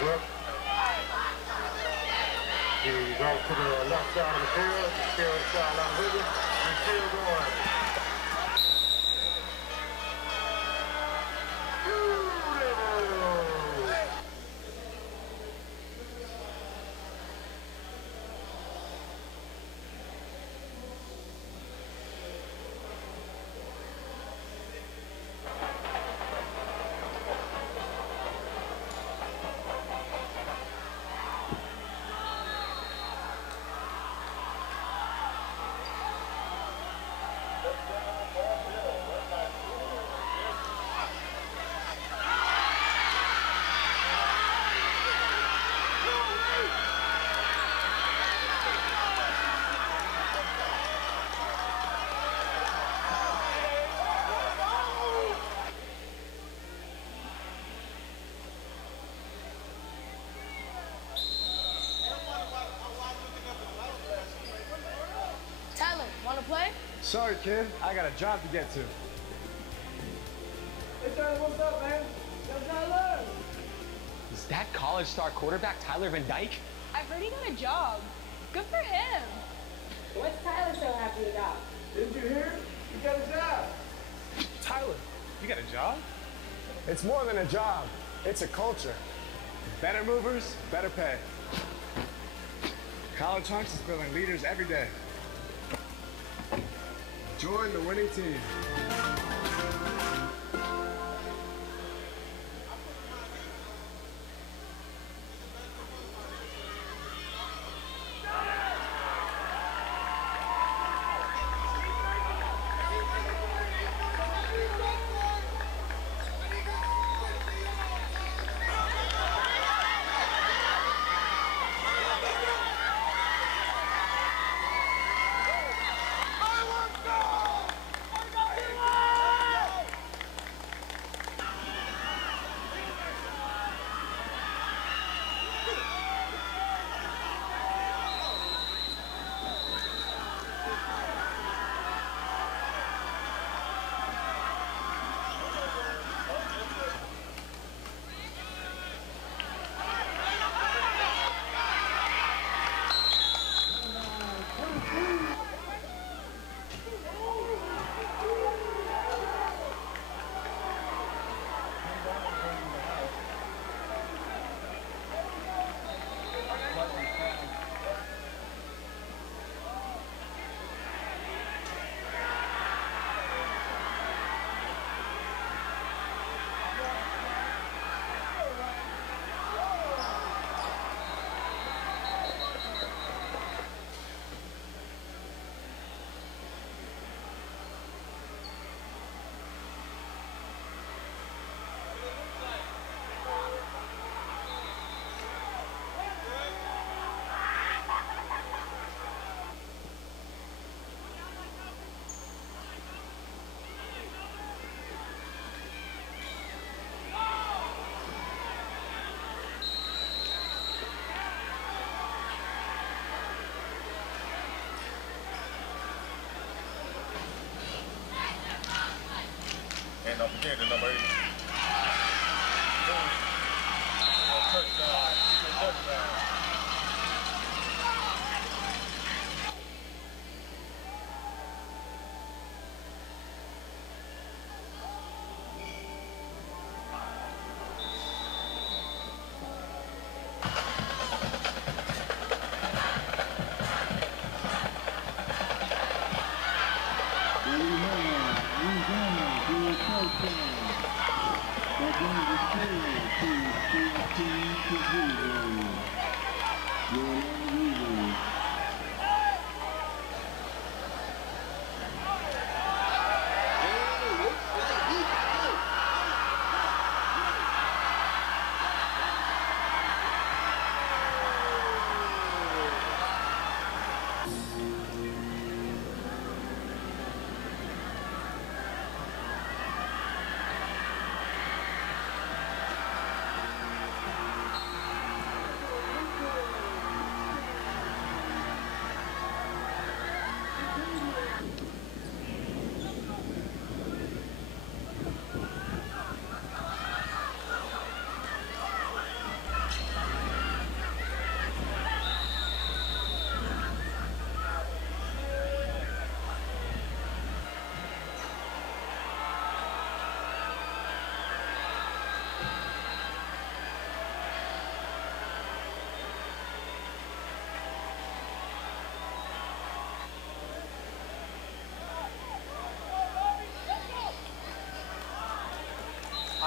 Brooks. He goes to the left side of the field, still sideline Higgins, and still going. Wanna play? Sorry, kid. I got a job to get to. Hey, Tyler, what's up, man? Yo, Tyler! Is that college star quarterback Tyler Van Dyke? I've heard he got a job. Good for him. What's Tyler so happy about? Didn't you hear? You got a job. Tyler, you got a job? It's more than a job. It's a culture. Better movers, better pay. College Hunks is building leaders every day. Join the winning team. And don't forget the number 8. Touchdown. Touchdown.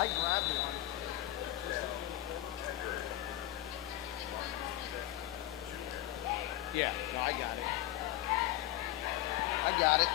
I grabbed one. Yeah, no, I got it. I got it.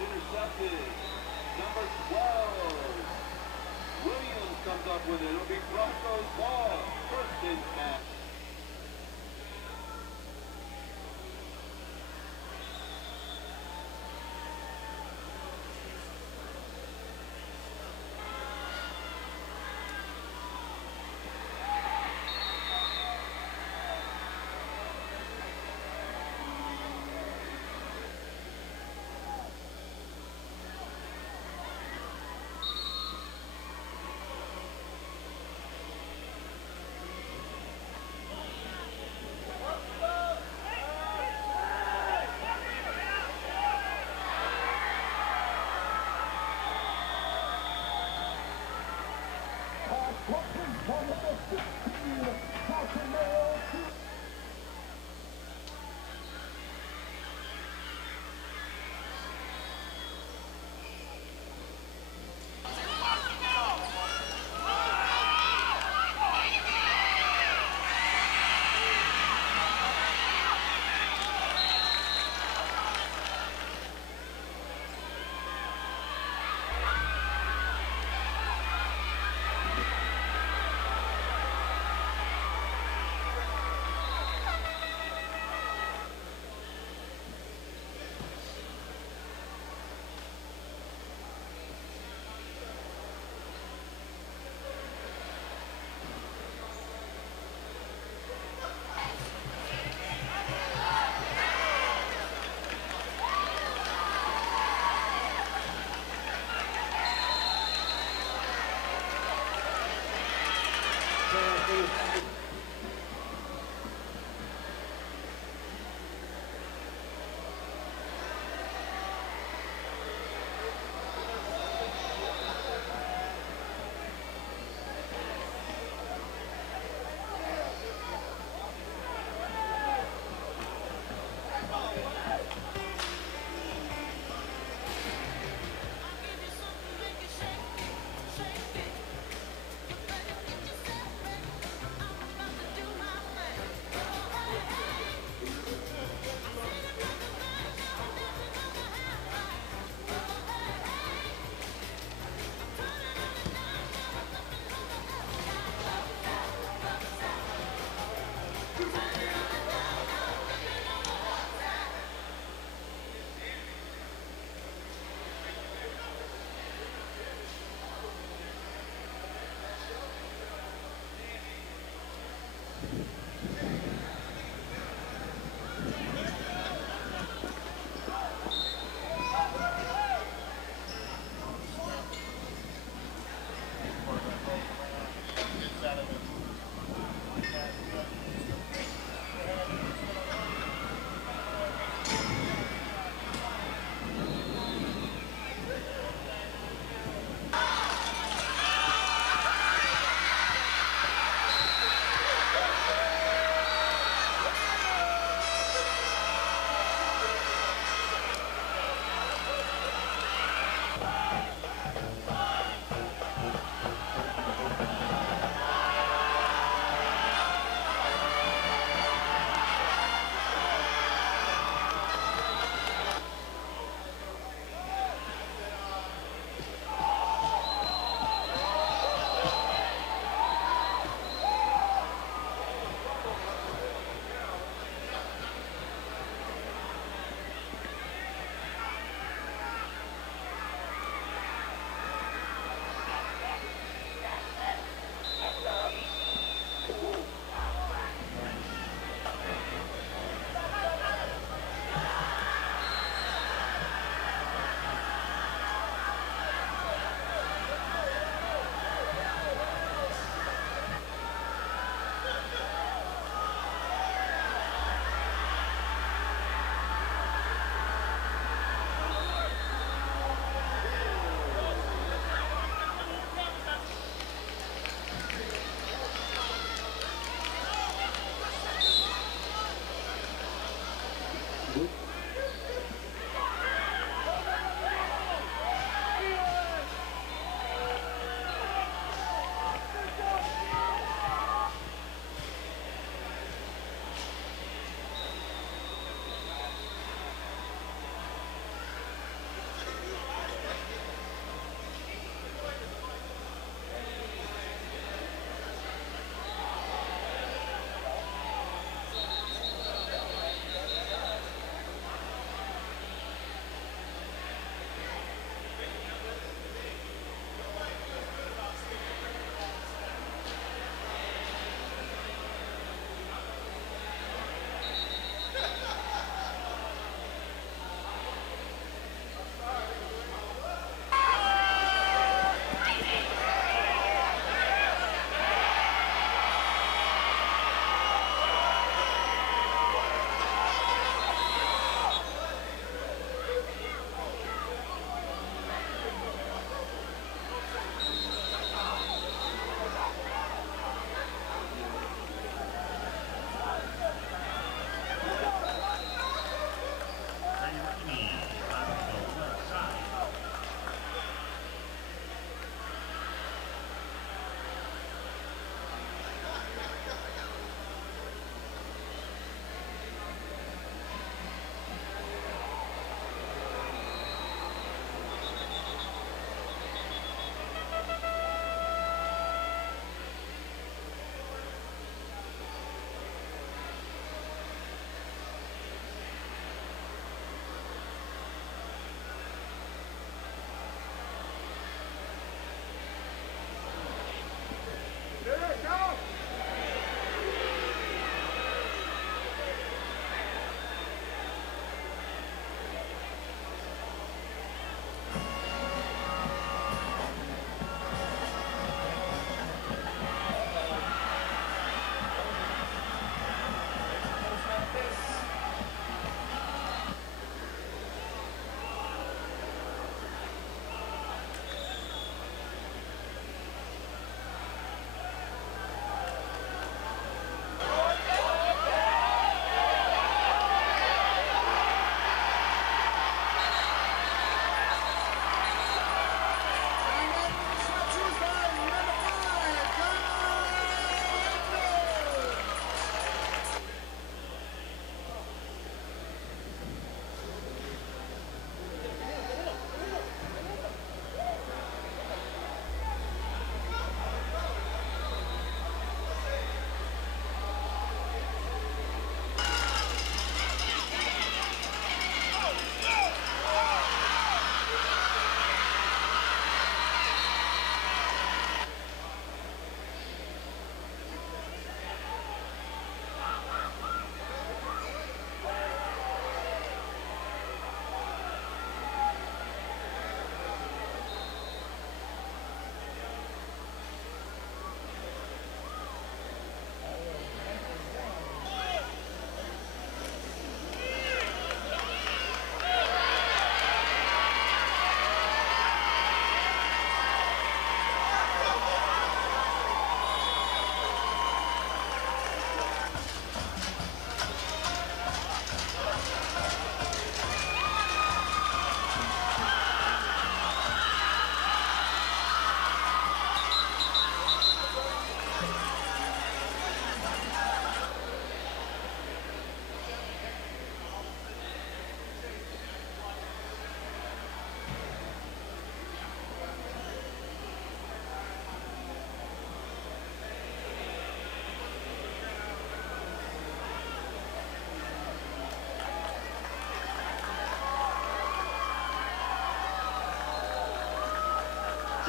Intercepted. Number 12. Williams comes up with it. It'll be Broncos ball. First and 10.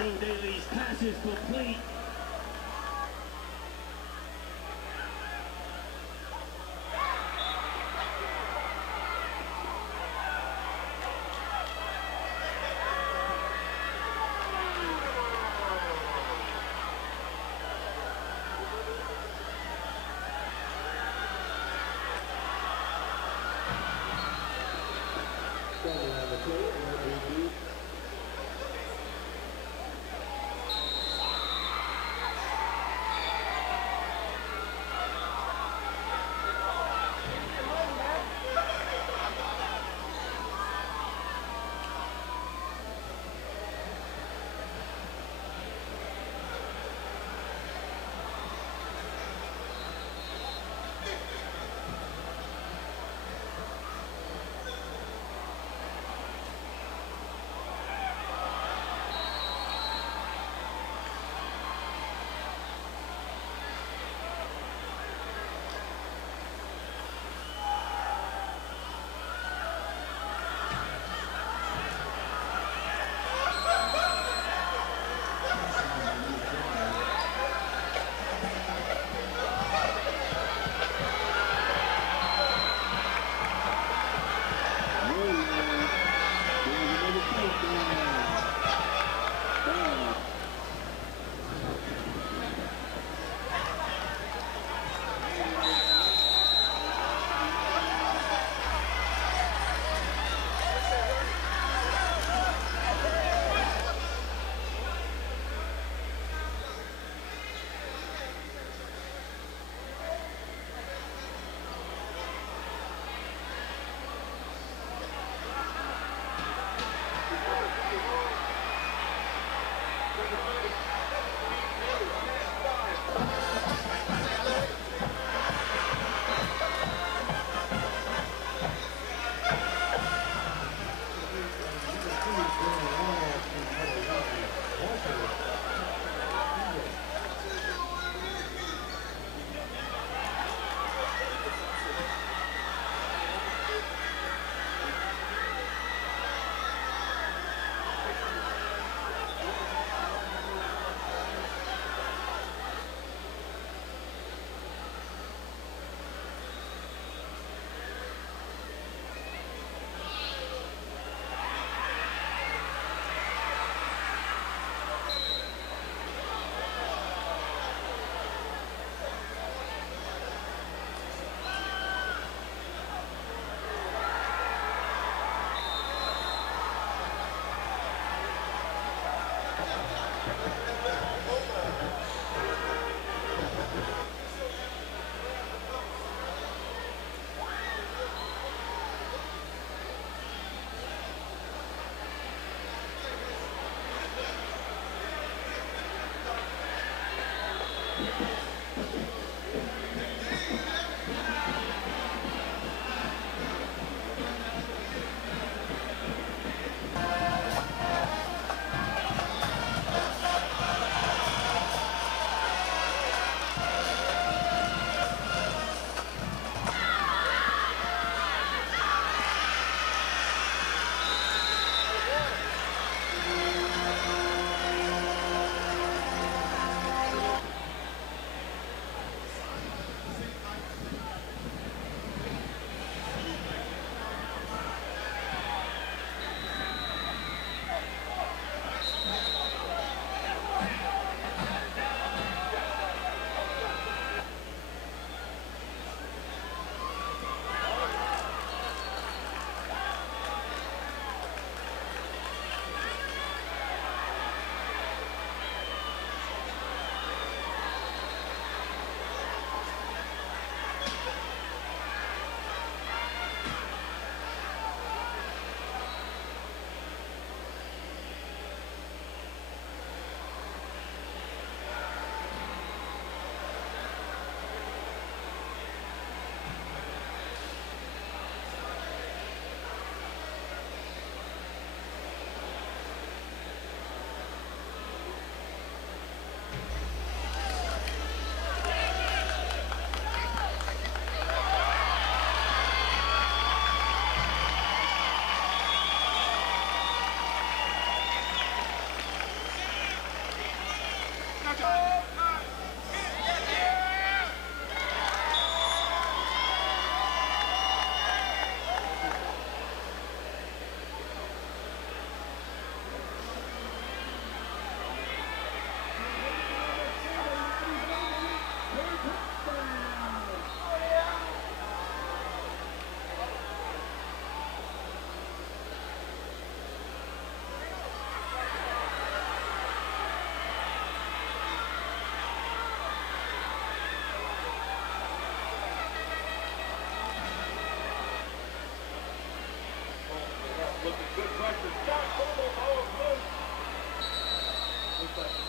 Joe Daly's pass is complete.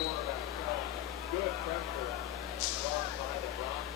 quarterback. Good pressure. Brought by the Bronx.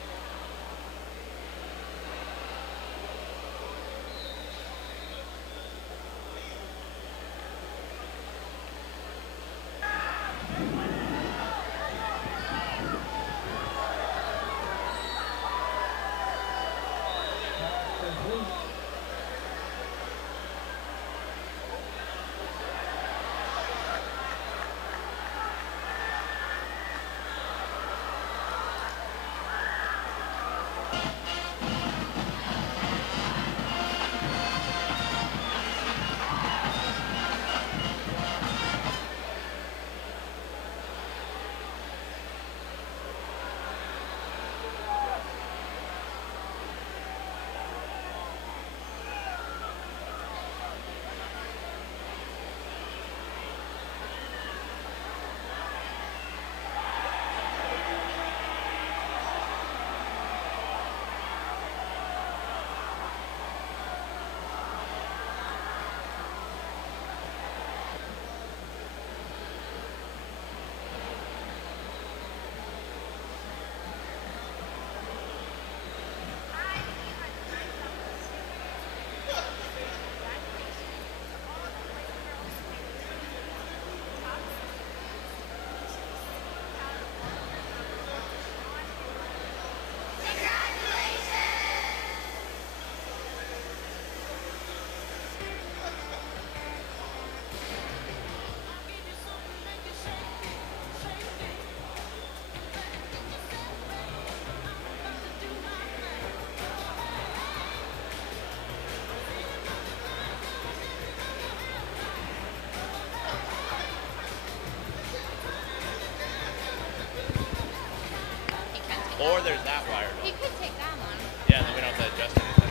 Or there's that wire. He could take that one. Yeah, then we don't have to adjust anything.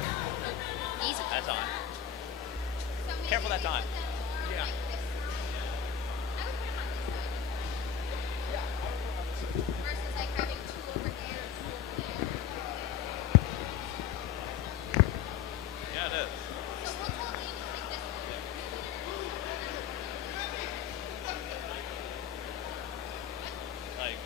Easy. That's on. Careful, that's on. Yeah. Versus like having two over here or two over there. Yeah, it is. So we'll tell Amy to take this one. Like,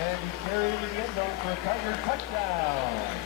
And he carried the end zone for a Tiger touchdown.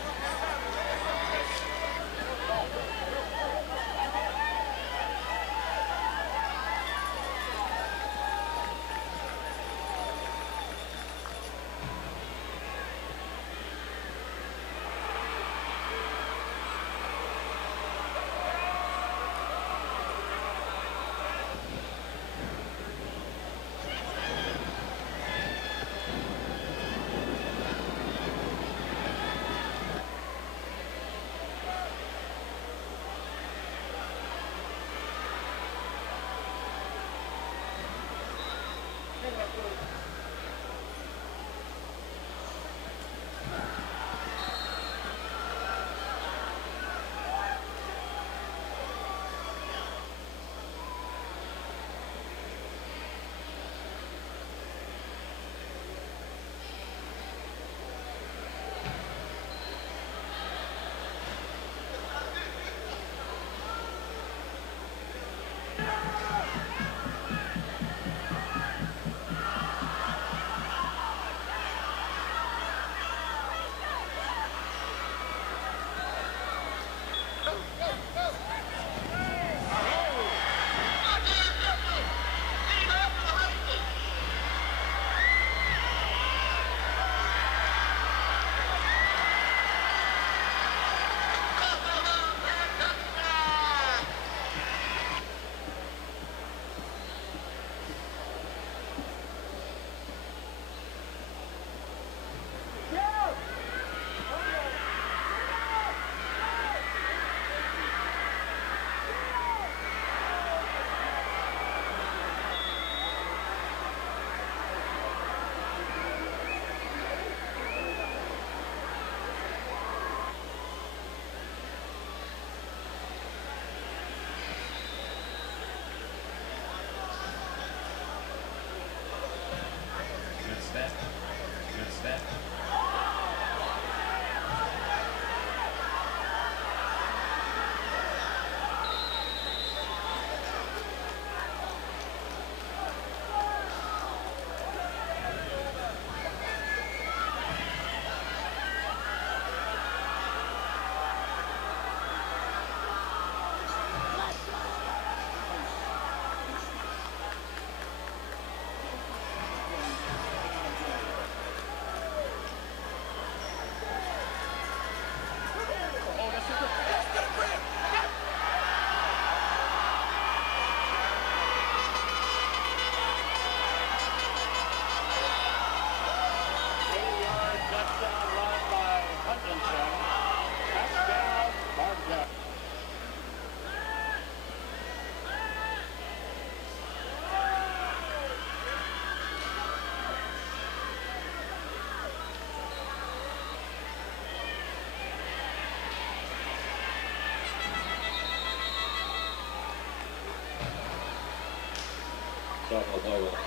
South Ohio.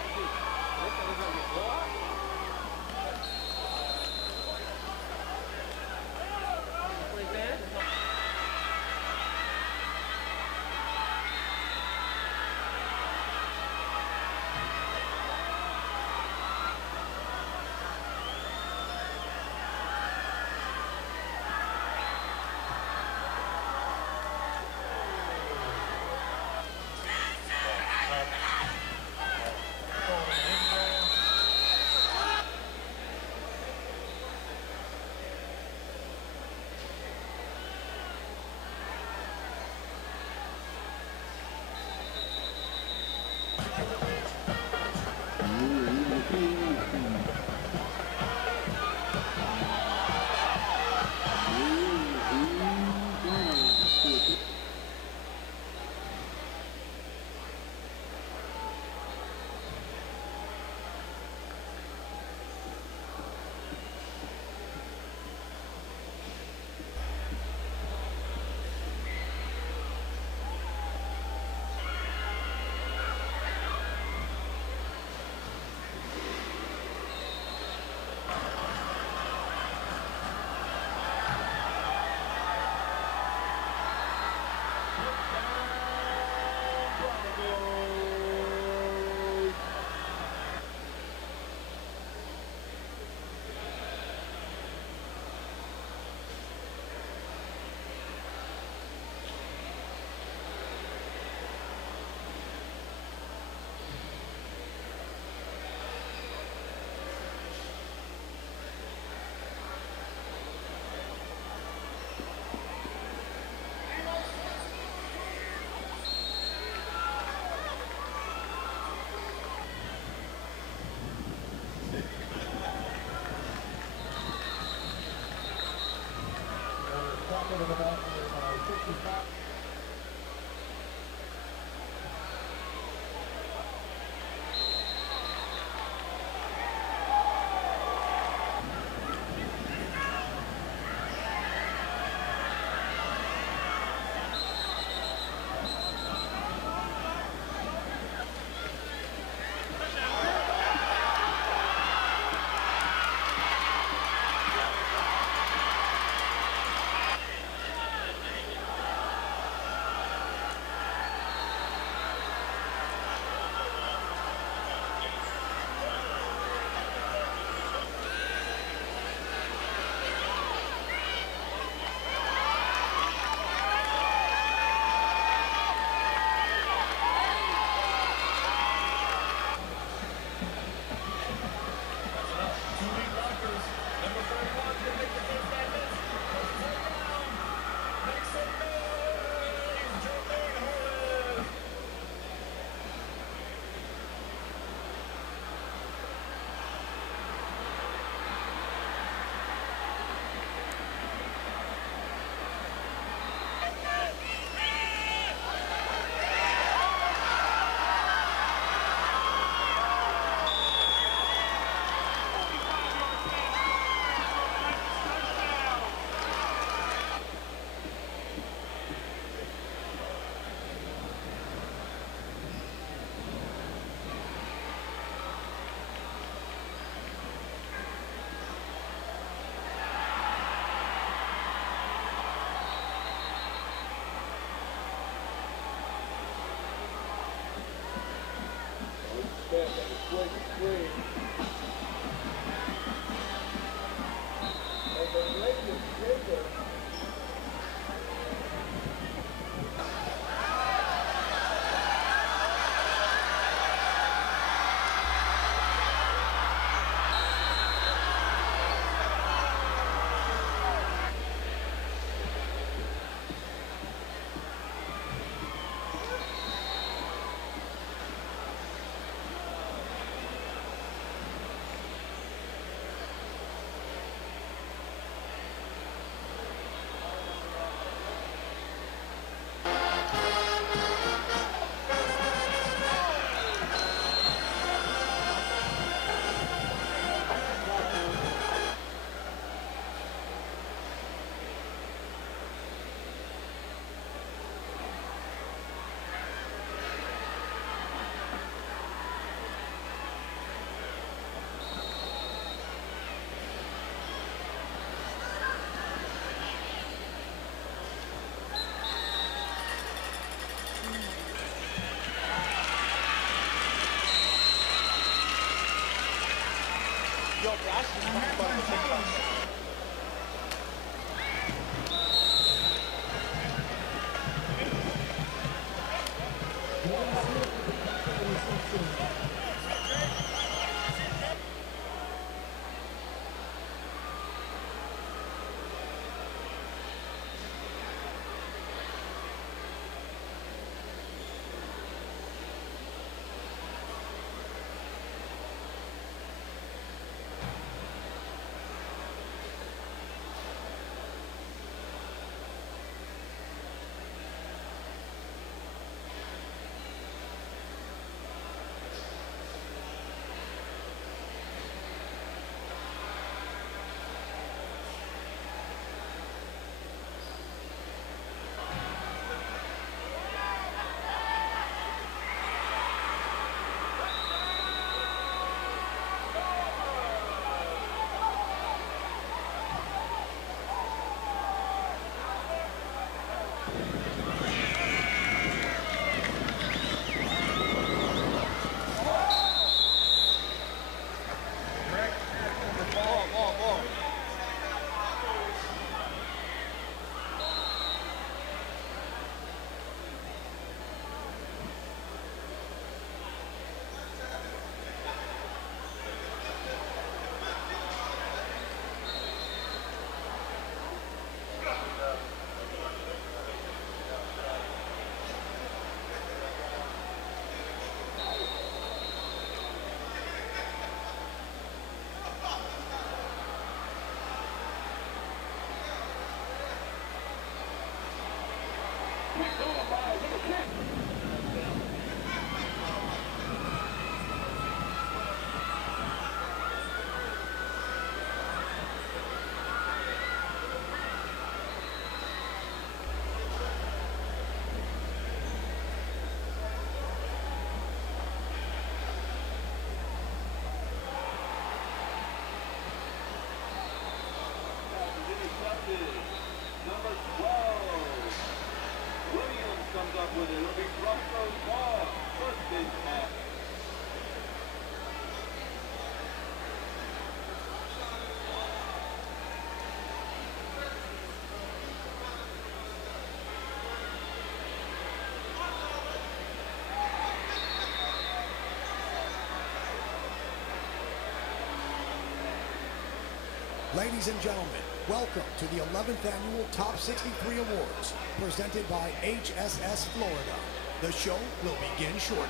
Ladies and gentlemen, welcome to the 11th Annual Top 63 Awards, presented by HSS Florida. The show will begin shortly.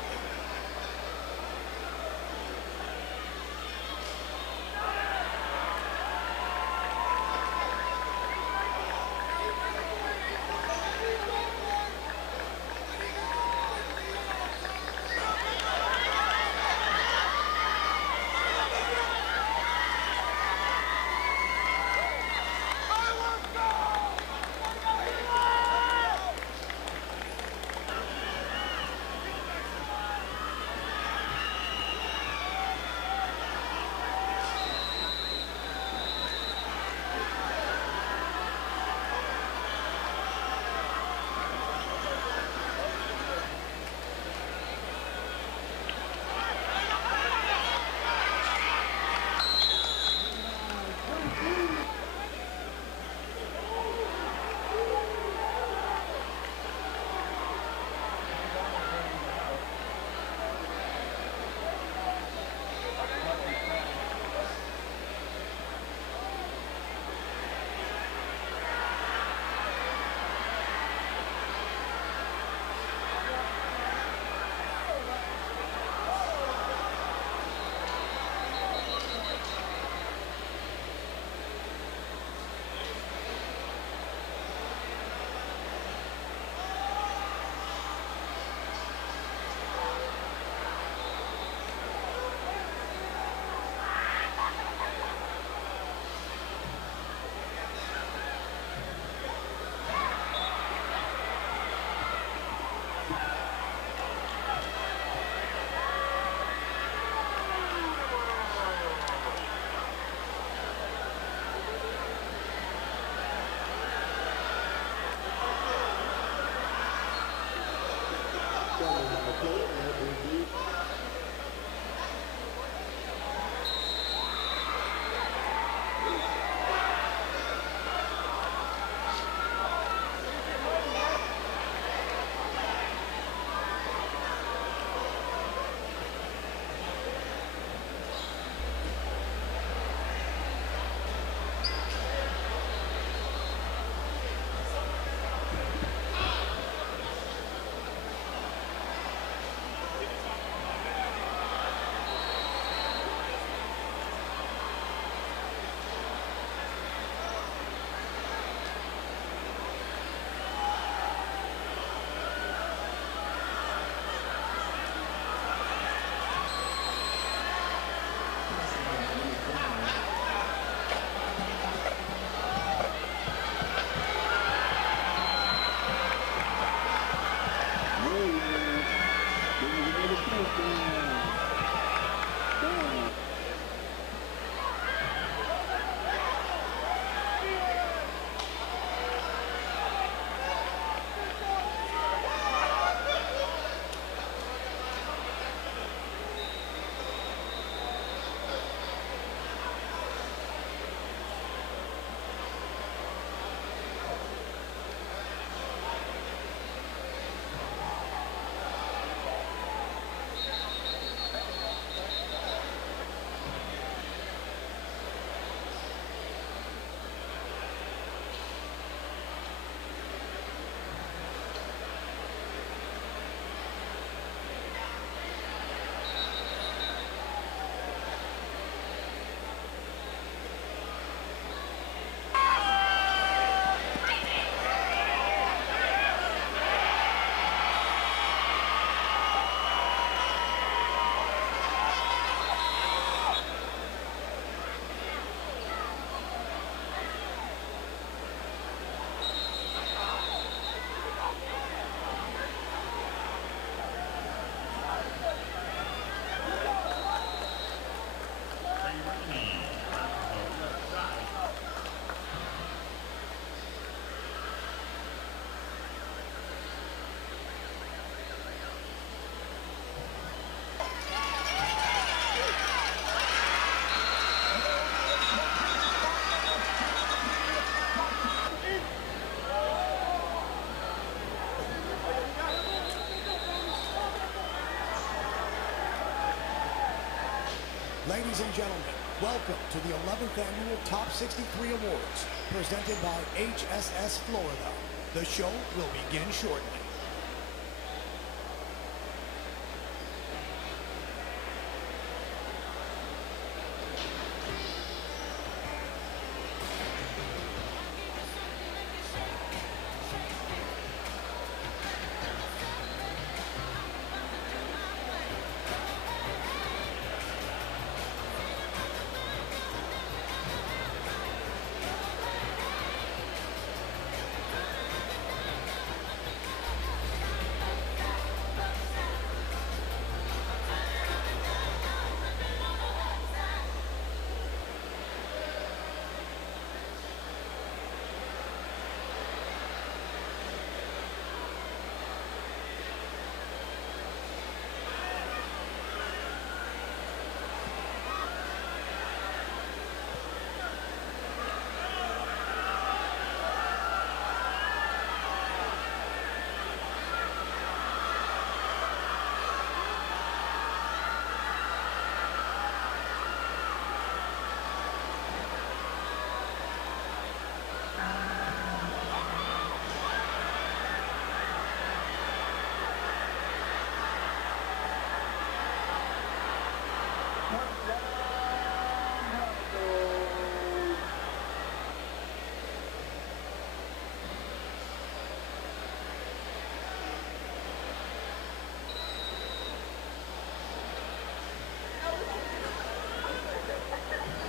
Ladies and gentlemen, welcome to the 11th Annual Top 63 Awards, presented by HSS Florida. The show will begin shortly.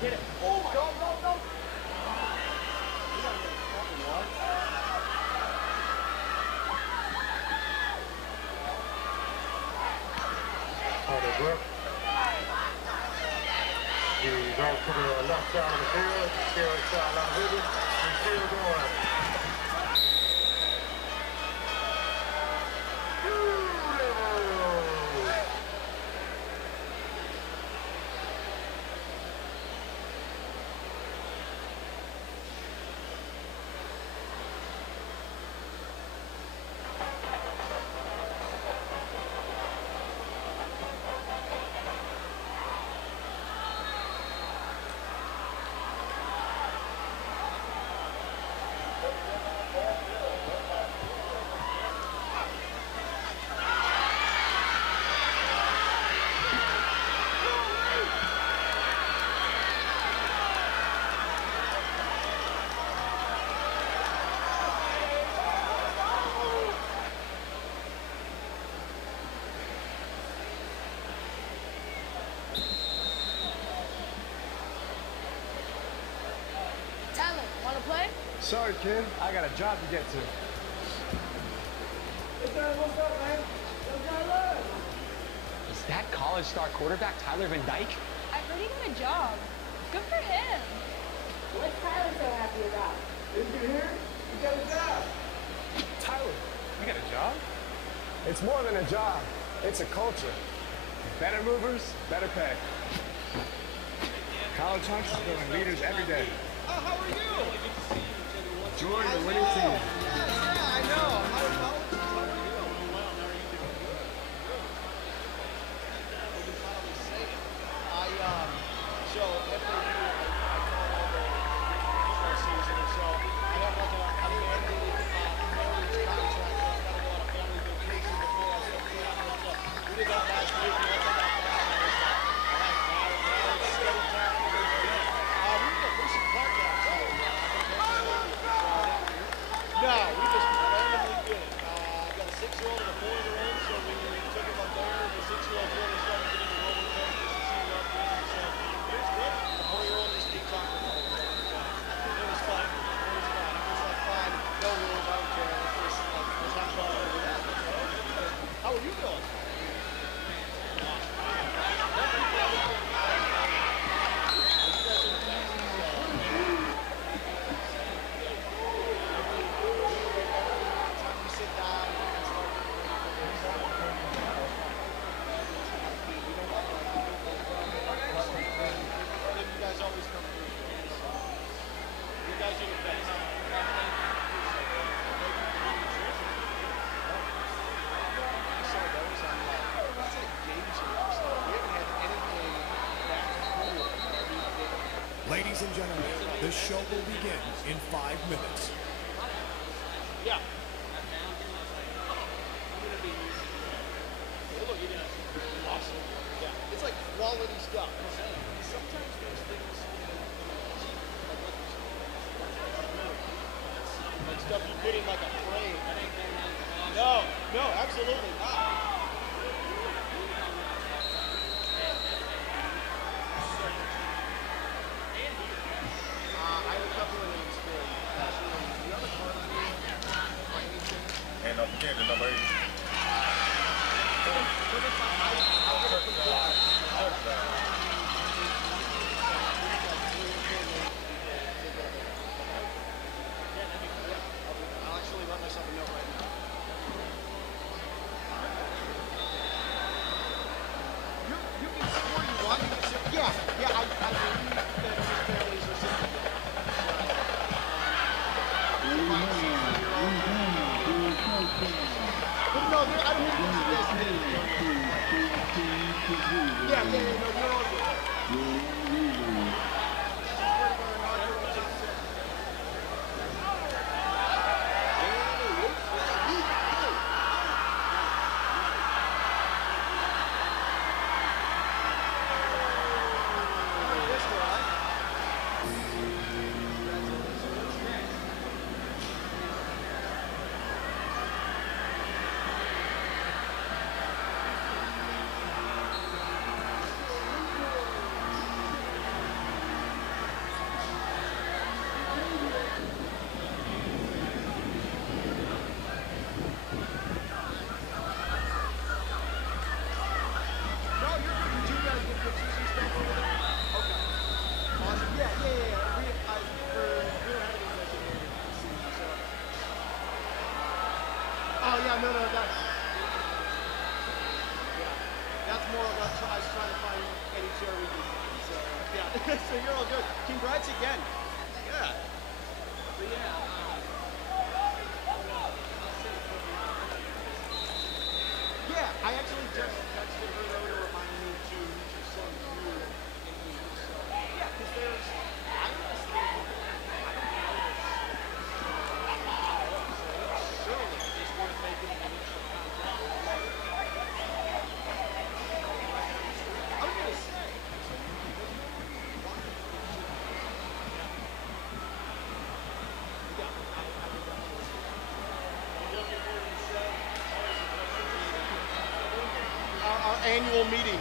Get it. Oh my God. Go. On the grip. You go to the left side of the field, still sideline with it, and still going. Sorry, kid. I got a job to get to. Hey, John, what's up, man? Yo, John, look. Is that college star quarterback Tyler Van Dyke? I heard he got a job. Good for him. What's Tyler so happy about? Did you hear? You got a job. Tyler, You got a job? it's more than a job. It's a culture. Better movers, better pay. College Hunks is building leaders every day. Oh, how are you? Join the winning team. Yeah, I know. How are you? So after I call all the season, so I have like a mandated marriage contract. So I gotta go on a family vacation before I start traveling. So we did that last week. And once I got back, I was like, all right, now it's steady time. We did a Lucy Park now. No, we just randomly did it. I got a 6-year-old and a 4-year-old, so we took them up there. The 6-year-old really started getting the roller coasters and seeing up there. So it was great. The 4-year-old just kept talking about it. It was fun. It was fun. It was like fun. No rules. I don't care. It's just like, let's have fun. How are you doing? Ladies and gentlemen, the show will begin in 5 minutes. Yeah. Awesome. Yeah. It's like quality stuff. Sometimes those things, like stuff you put in like a frame. No, absolutely not. I have a couple of names for you. The other part of me, And don't forget the number 8. I'll actually let myself a note right now. You can score you want. You can sit. Yeah, I believe that his family's reciprocal. But no, I don't think this is Yeah, no, you're all good. No, that's more of us. I was trying to find any chair we can find. So, yeah. So you're all good. Congrats again. Yeah. But yeah, I actually just texted her though to remind me to reach your son here in here. So, yeah, because there's, I honestly, I don't know this. So surely it's worth making an initial contact with you. I was going to say, our annual meeting.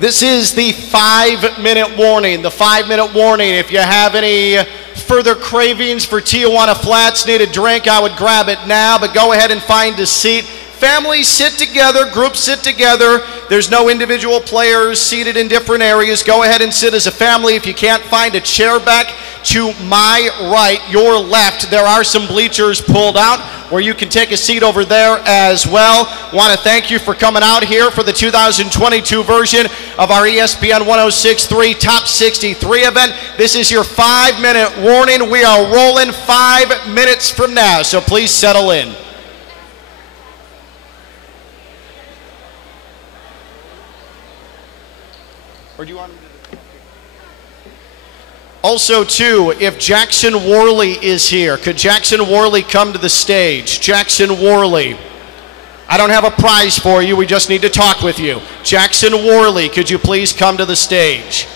This is the 5-minute warning. The 5-minute warning. If you have any further cravings for Tijuana Flats, need a drink, I would grab it now, but go ahead and find a seat. Families sit together, groups sit together. There's no individual players seated in different areas. Go ahead and sit as a family. If you can't find a chair back to my right, your left, there are some bleachers pulled out where you can take a seat over there as well. Want to thank you for coming out here for the 2022 version of our ESPN 106.3 Top 63 event. This is your 5-minute warning. We are rolling 5 minutes from now, so please settle in. Or do you want to... Also, too, if Jackson Worley is here, could Jackson Worley come to the stage? Jackson Worley. I don't have a prize for you. We just need to talk with you. Jackson Worley, could you please come to the stage?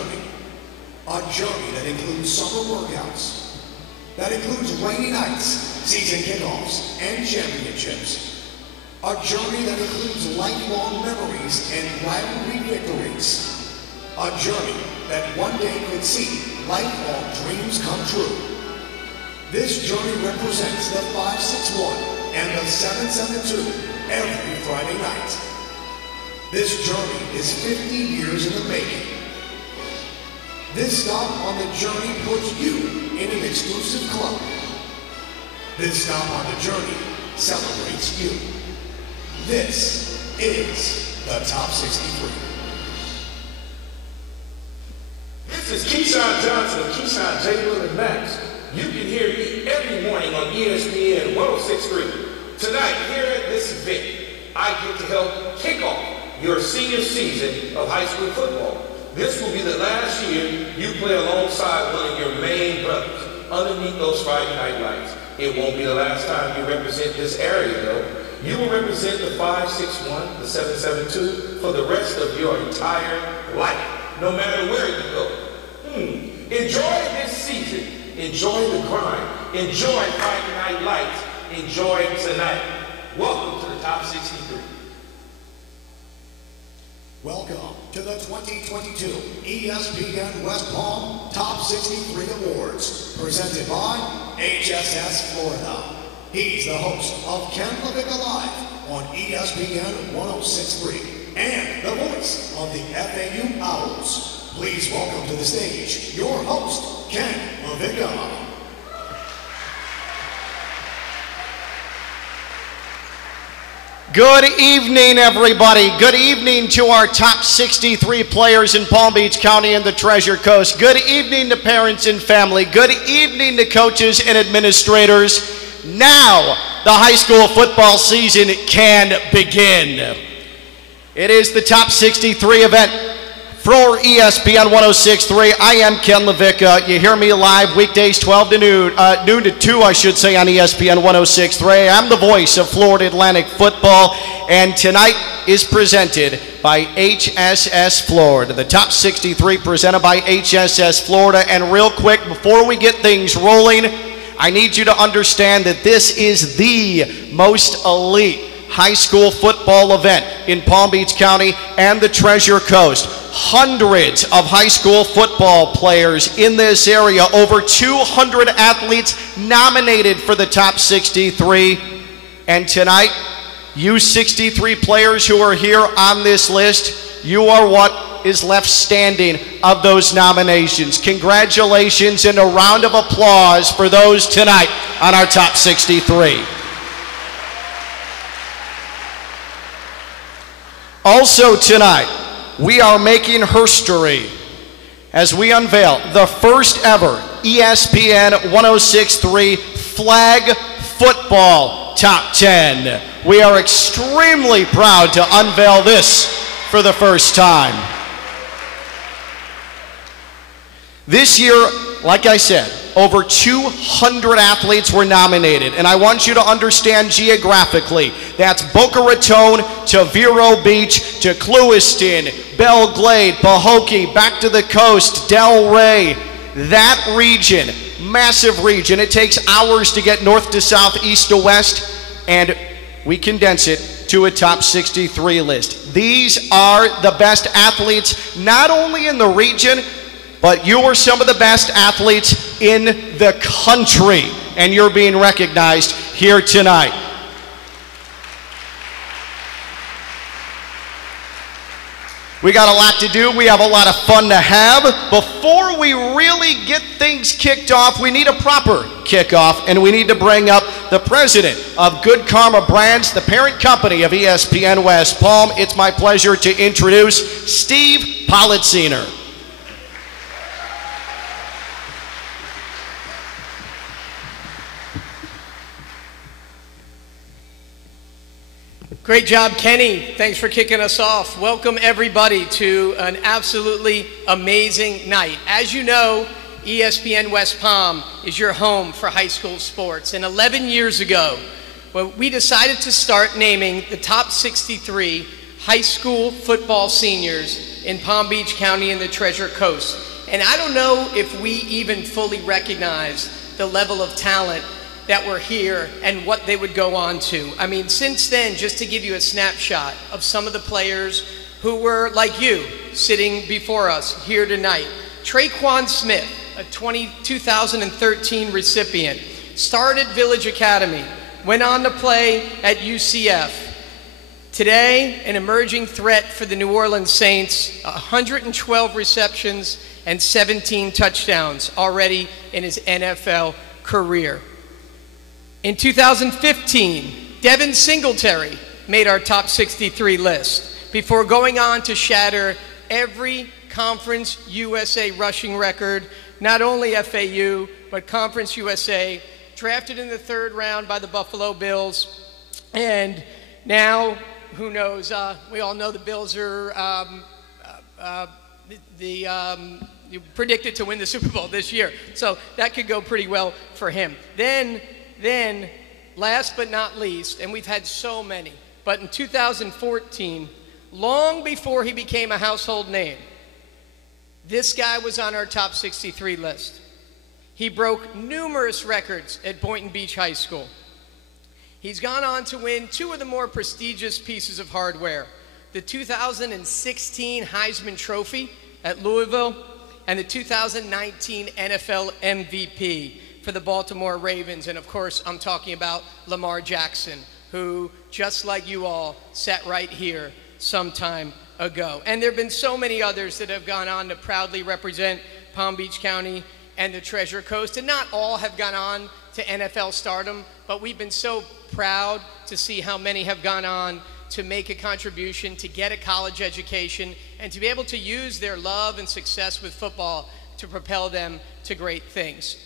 journey. A journey that includes summer workouts, that includes rainy nights, season kickoffs, and championships. A journey that includes lifelong memories and rivalry victories. A journey that one day could see lifelong dreams come true. This journey represents the 561 and the 772 every Friday night. This journey is 50 years in the making. This stop on the journey puts you in an exclusive club. This stop on the journey celebrates you. This is the Top 63. This is Keyshawn Johnson of Keyshawn, J. Will, and Max. You can hear me every morning on ESPN 106.3. Tonight, here at this event, I get to help kick off your senior season of high school football. This will be the last year you play alongside one of your main brothers underneath those Friday night lights. It won't be the last time you represent this area, though. You will represent the 561, the 772 for the rest of your entire life, no matter where you go. Enjoy this season. Enjoy the grind. Enjoy Friday night lights. Enjoy tonight. Welcome to the Top 63. Welcome to the 2022 ESPN West Palm Top 63 Awards, presented by HSS Florida. He's the host of Ken Levick Live on ESPN 106.3 and the voice of the FAU Owls. Please welcome to the stage your host, Ken Levick. Good evening, everybody. Good evening to our top 63 players in Palm Beach County and the Treasure Coast. Good evening to parents and family. Good evening to coaches and administrators. Now, the high school football season can begin. It is the top 63 event for ESPN 106.3. I am Ken Levick. You hear me live weekdays 12 to noon to 2, I should say, on ESPN 106.3. I'm the voice of Florida Atlantic football, and tonight is presented by HSS Florida. The top 63 presented by HSS Florida. And real quick, before we get things rolling, I need you to understand that this is the most elite high school football event in Palm Beach County and the Treasure Coast. Hundreds of high school football players in this area, over 200 athletes nominated for the top 63. And tonight, you 63 players who are here on this list, you are what is left standing of those nominations. Congratulations and a round of applause for those tonight on our top 63. Also tonight, we are making history as we unveil the first ever ESPN 106.3 Flag Football Top 10. We are extremely proud to unveil this for the first time. This year, like I said, over 200 athletes were nominated, and I want you to understand geographically, that's Boca Raton to Vero Beach to Clewiston, Belle Glade, Pahokee, back to the coast, Delray. That region, massive region, it takes hours to get north to south, east to west, and we condense it to a top 63 list. These are the best athletes, not only in the region, but you are some of the best athletes in the country, and you're being recognized here tonight. We got a lot to do. We have a lot of fun to have. Before we really get things kicked off, we need a proper kickoff, and we need to bring up the president of Good Karma Brands, the parent company of ESPN West Palm. It's my pleasure to introduce Steve Politziner. Great job, Kenny. Thanks for kicking us off. Welcome, everybody, to an absolutely amazing night. As you know, ESPN West Palm is your home for high school sports. And 11 years ago, when we decided to start naming the top 63 high school football seniors in Palm Beach County and the Treasure Coast. And I don't know if we even fully recognize the level of talent that were here and what they would go on to. I mean, since then, just to give you a snapshot of some of the players who were like you, sitting before us here tonight. Traquan Smith, a 2013 recipient, started Village Academy, went on to play at UCF. Today, an emerging threat for the New Orleans Saints, 112 receptions and 17 touchdowns already in his NFL career. In 2015, Devin Singletary made our top 63 list before going on to shatter every Conference USA rushing record, not only FAU, but Conference USA, drafted in the 3rd round by the Buffalo Bills. And now, who knows, we all know the Bills are predicted to win the Super Bowl this year. So that could go pretty well for him. Then, last but not least, and we've had so many, but in 2014, long before he became a household name, this guy was on our top 63 list. He broke numerous records at Boynton Beach High School. He's gone on to win 2 of the more prestigious pieces of hardware, the 2016 Heisman Trophy at Louisville and the 2019 NFL MVP for the Baltimore Ravens. And of course, I'm talking about Lamar Jackson, who, just like you all, sat right here some time ago. And there have been so many others that have gone on to proudly represent Palm Beach County and the Treasure Coast. And not all have gone on to NFL stardom, but we've been so proud to see how many have gone on to make a contribution, to get a college education, and to be able to use their love and success with football to propel them to great things.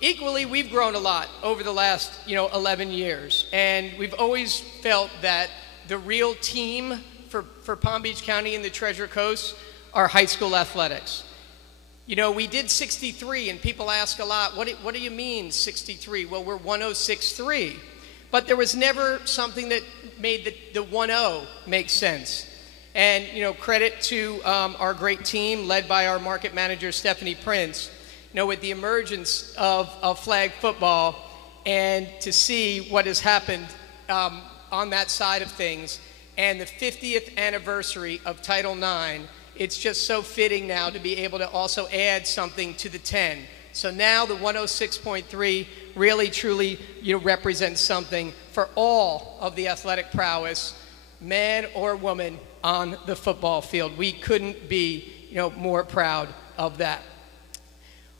Equally, we've grown a lot over the last 11 years, and we've always felt that the real team for Palm Beach County and the Treasure Coast are high school athletics. You know, we did 63, and people ask a lot, what do you mean 63? Well, we're 106.3, but there was never something that made the 1-0 make sense. And, credit to our great team led by our market manager, Stephanie Prince, with the emergence of flag football and to see what has happened on that side of things and the 50th anniversary of Title IX, it's just so fitting now to be able to also add something to the 10. So now the 106.3 really, truly represents something for all of the athletic prowess, man or woman, on the football field. We couldn't be more proud of that.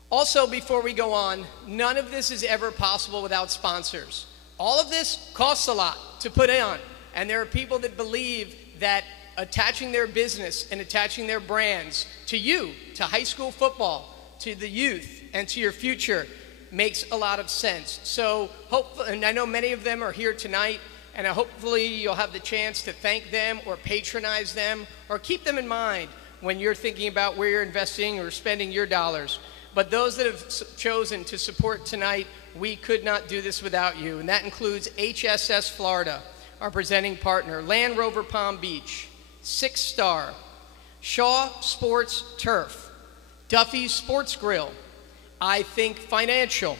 Also, before we go on, none of this is ever possible without sponsors. All of this costs a lot to put on, and there are people that believe that attaching their business and attaching their brands to you, to high school football, to the youth, and to your future makes a lot of sense. So, hopefully, and I know many of them are here tonight, and hopefully you'll have the chance to thank them or patronize them or keep them in mind when you're thinking about where you're investing or spending your dollars. But those that have chosen to support tonight, we could not do this without you. And that includes HSS Florida, our presenting partner, Land Rover Palm Beach, 6 Star, Shaw Sports Turf, Duffy's Sports Grill, I Think Financial,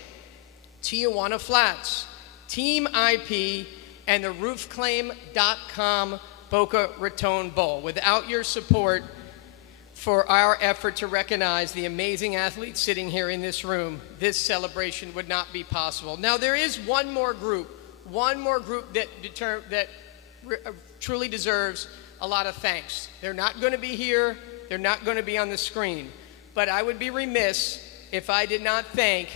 Tijuana Flats, Team IP, and the roofclaim.com Boca Raton Bowl. Without your support for our effort to recognize the amazing athletes sitting here in this room, this celebration would not be possible. Now, there is one more group that truly deserves a lot of thanks. They're not going to be here. They're not going to be on the screen. But I would be remiss if I did not thank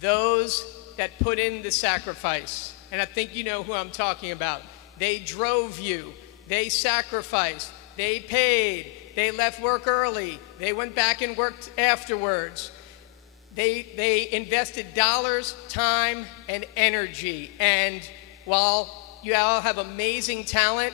those that put in the sacrifice. And I think you know who I'm talking about. They drove you. They sacrificed. They paid. They left work early. They went back and worked afterwards. They invested dollars, time, and energy. And while you all have amazing talent,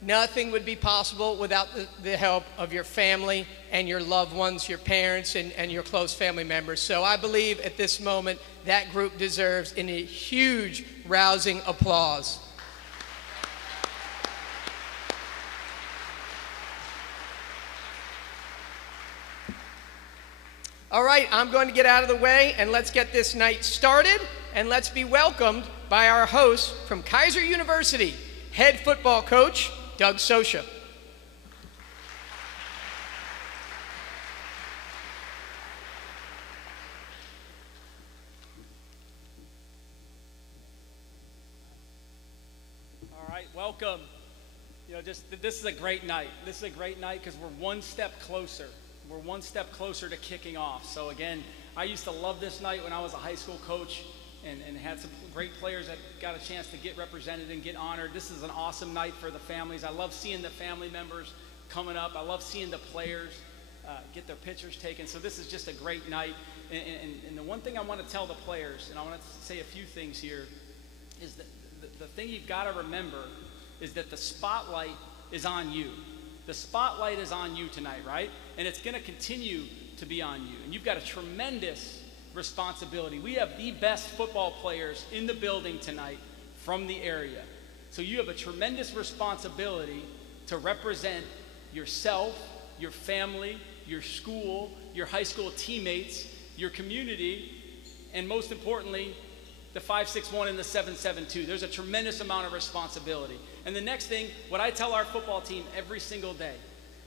nothing would be possible without the help of your family and your loved ones, your parents, and your close family members. So I believe at this moment that group deserves a huge, rousing applause. All right, I'm going to get out of the way, and let's get this night started, and let's be welcomed by our host from Kaiser University, head football coach, Doug Sosha. All right, welcome. You know, this is a great night. This is a great night because we're one step closer. We're one step closer to kicking off. So again, I used to love this night when I was a high school coach and had some great players that got a chance to get represented and get honored. This is an awesome night for the families. I love seeing the family members coming up. I love seeing the players get their pictures taken. So this is just a great night. And the one thing I want to tell the players, and I want to say a few things here, is that the thing you've got to remember is that the spotlight is on you. The spotlight is on you tonight, right? And it's going to continue to be on you. And you've got a tremendous responsibility. We have the best football players in the building tonight from the area. So you have a tremendous responsibility to represent yourself, your family, your school, your high school teammates, your community, and most importantly, the 561 and the 772. There's a tremendous amount of responsibility. And the next thing, what I tell our football team every single day,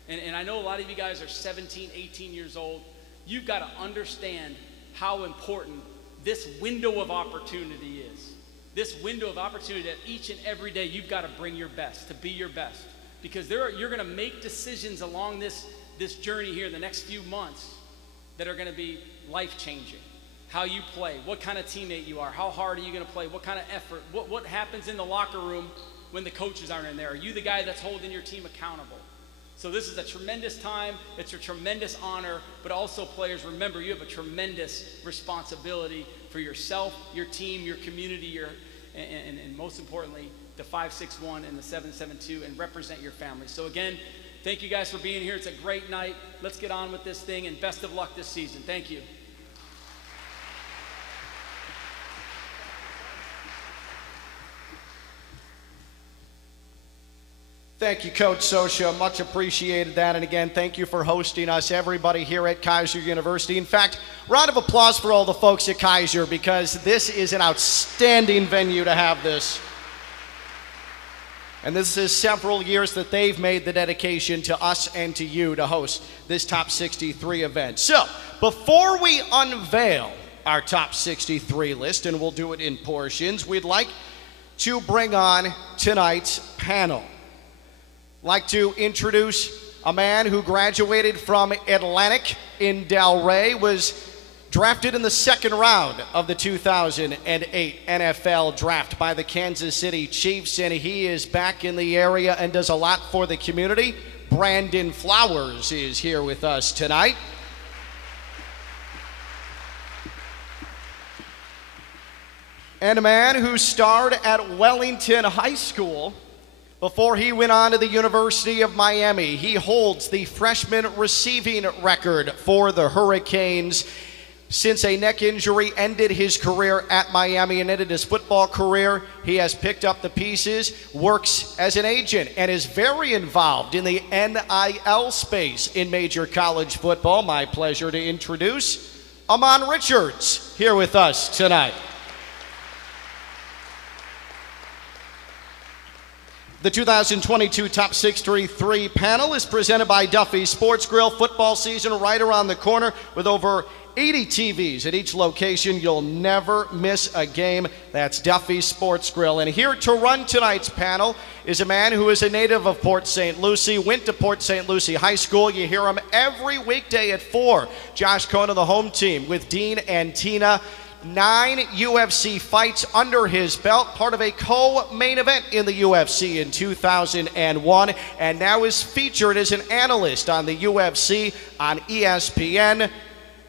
and I know a lot of you guys are 17, 18 years old, you've got to understand how important this window of opportunity is. This window of opportunity that each and every day you've got to bring your best, to be your best. Because you're going to make decisions along this journey here in the next few months that are going to be life-changing. How you play, what kind of teammate you are, how hard are you going to play, what kind of effort, what happens in the locker room when the coaches aren't in there. Are you the guy that's holding your team accountable? So this is a tremendous time. It's a tremendous honor, but also players, remember, you have a tremendous responsibility for yourself, your team, your community, and most importantly, the 561 and the 772, and represent your family. So again, thank you guys for being here. It's a great night. Let's get on with this thing, and best of luck this season. Thank you. Thank you, Coach Sosha. Much appreciated that. And again, thank you for hosting us, everybody here at Kaiser University. In fact, round of applause for all the folks at Kaiser, because this is an outstanding venue to have this. And this is several years that they've made the dedication to us and to you to host this Top 63 event. So, before we unveil our Top 63 list, and we'll do it in portions, we'd like to bring on tonight's panel. Like to introduce a man who graduated from Atlantic in Delray, was drafted in the second round of the 2008 NFL draft by the Kansas City Chiefs, and he is back in the area and does a lot for the community. Brandon Flowers is here with us tonight. And a man who starred at Wellington High School before he went on to the University of Miami. He holds the freshman receiving record for the Hurricanes. Since a neck injury ended his career at Miami and ended his football career, he has picked up the pieces, works as an agent, and is very involved in the NIL space in major college football. My pleasure to introduce Amon Richards here with us tonight. The 2022 Top 63 panel is presented by Duffy's Sports Grill. Football season right around the corner with over 80 TVs at each location. You'll never miss a game. That's Duffy's Sports Grill. And here to run tonight's panel is a man who is a native of Port St. Lucie, went to Port St. Lucie High School. You hear him every weekday at 4. Josh Cohn of the home team with Dean and Tina. 9 UFC fights under his belt, part of a co-main event in the UFC in 2001, and now is featured as an analyst on the UFC on ESPN.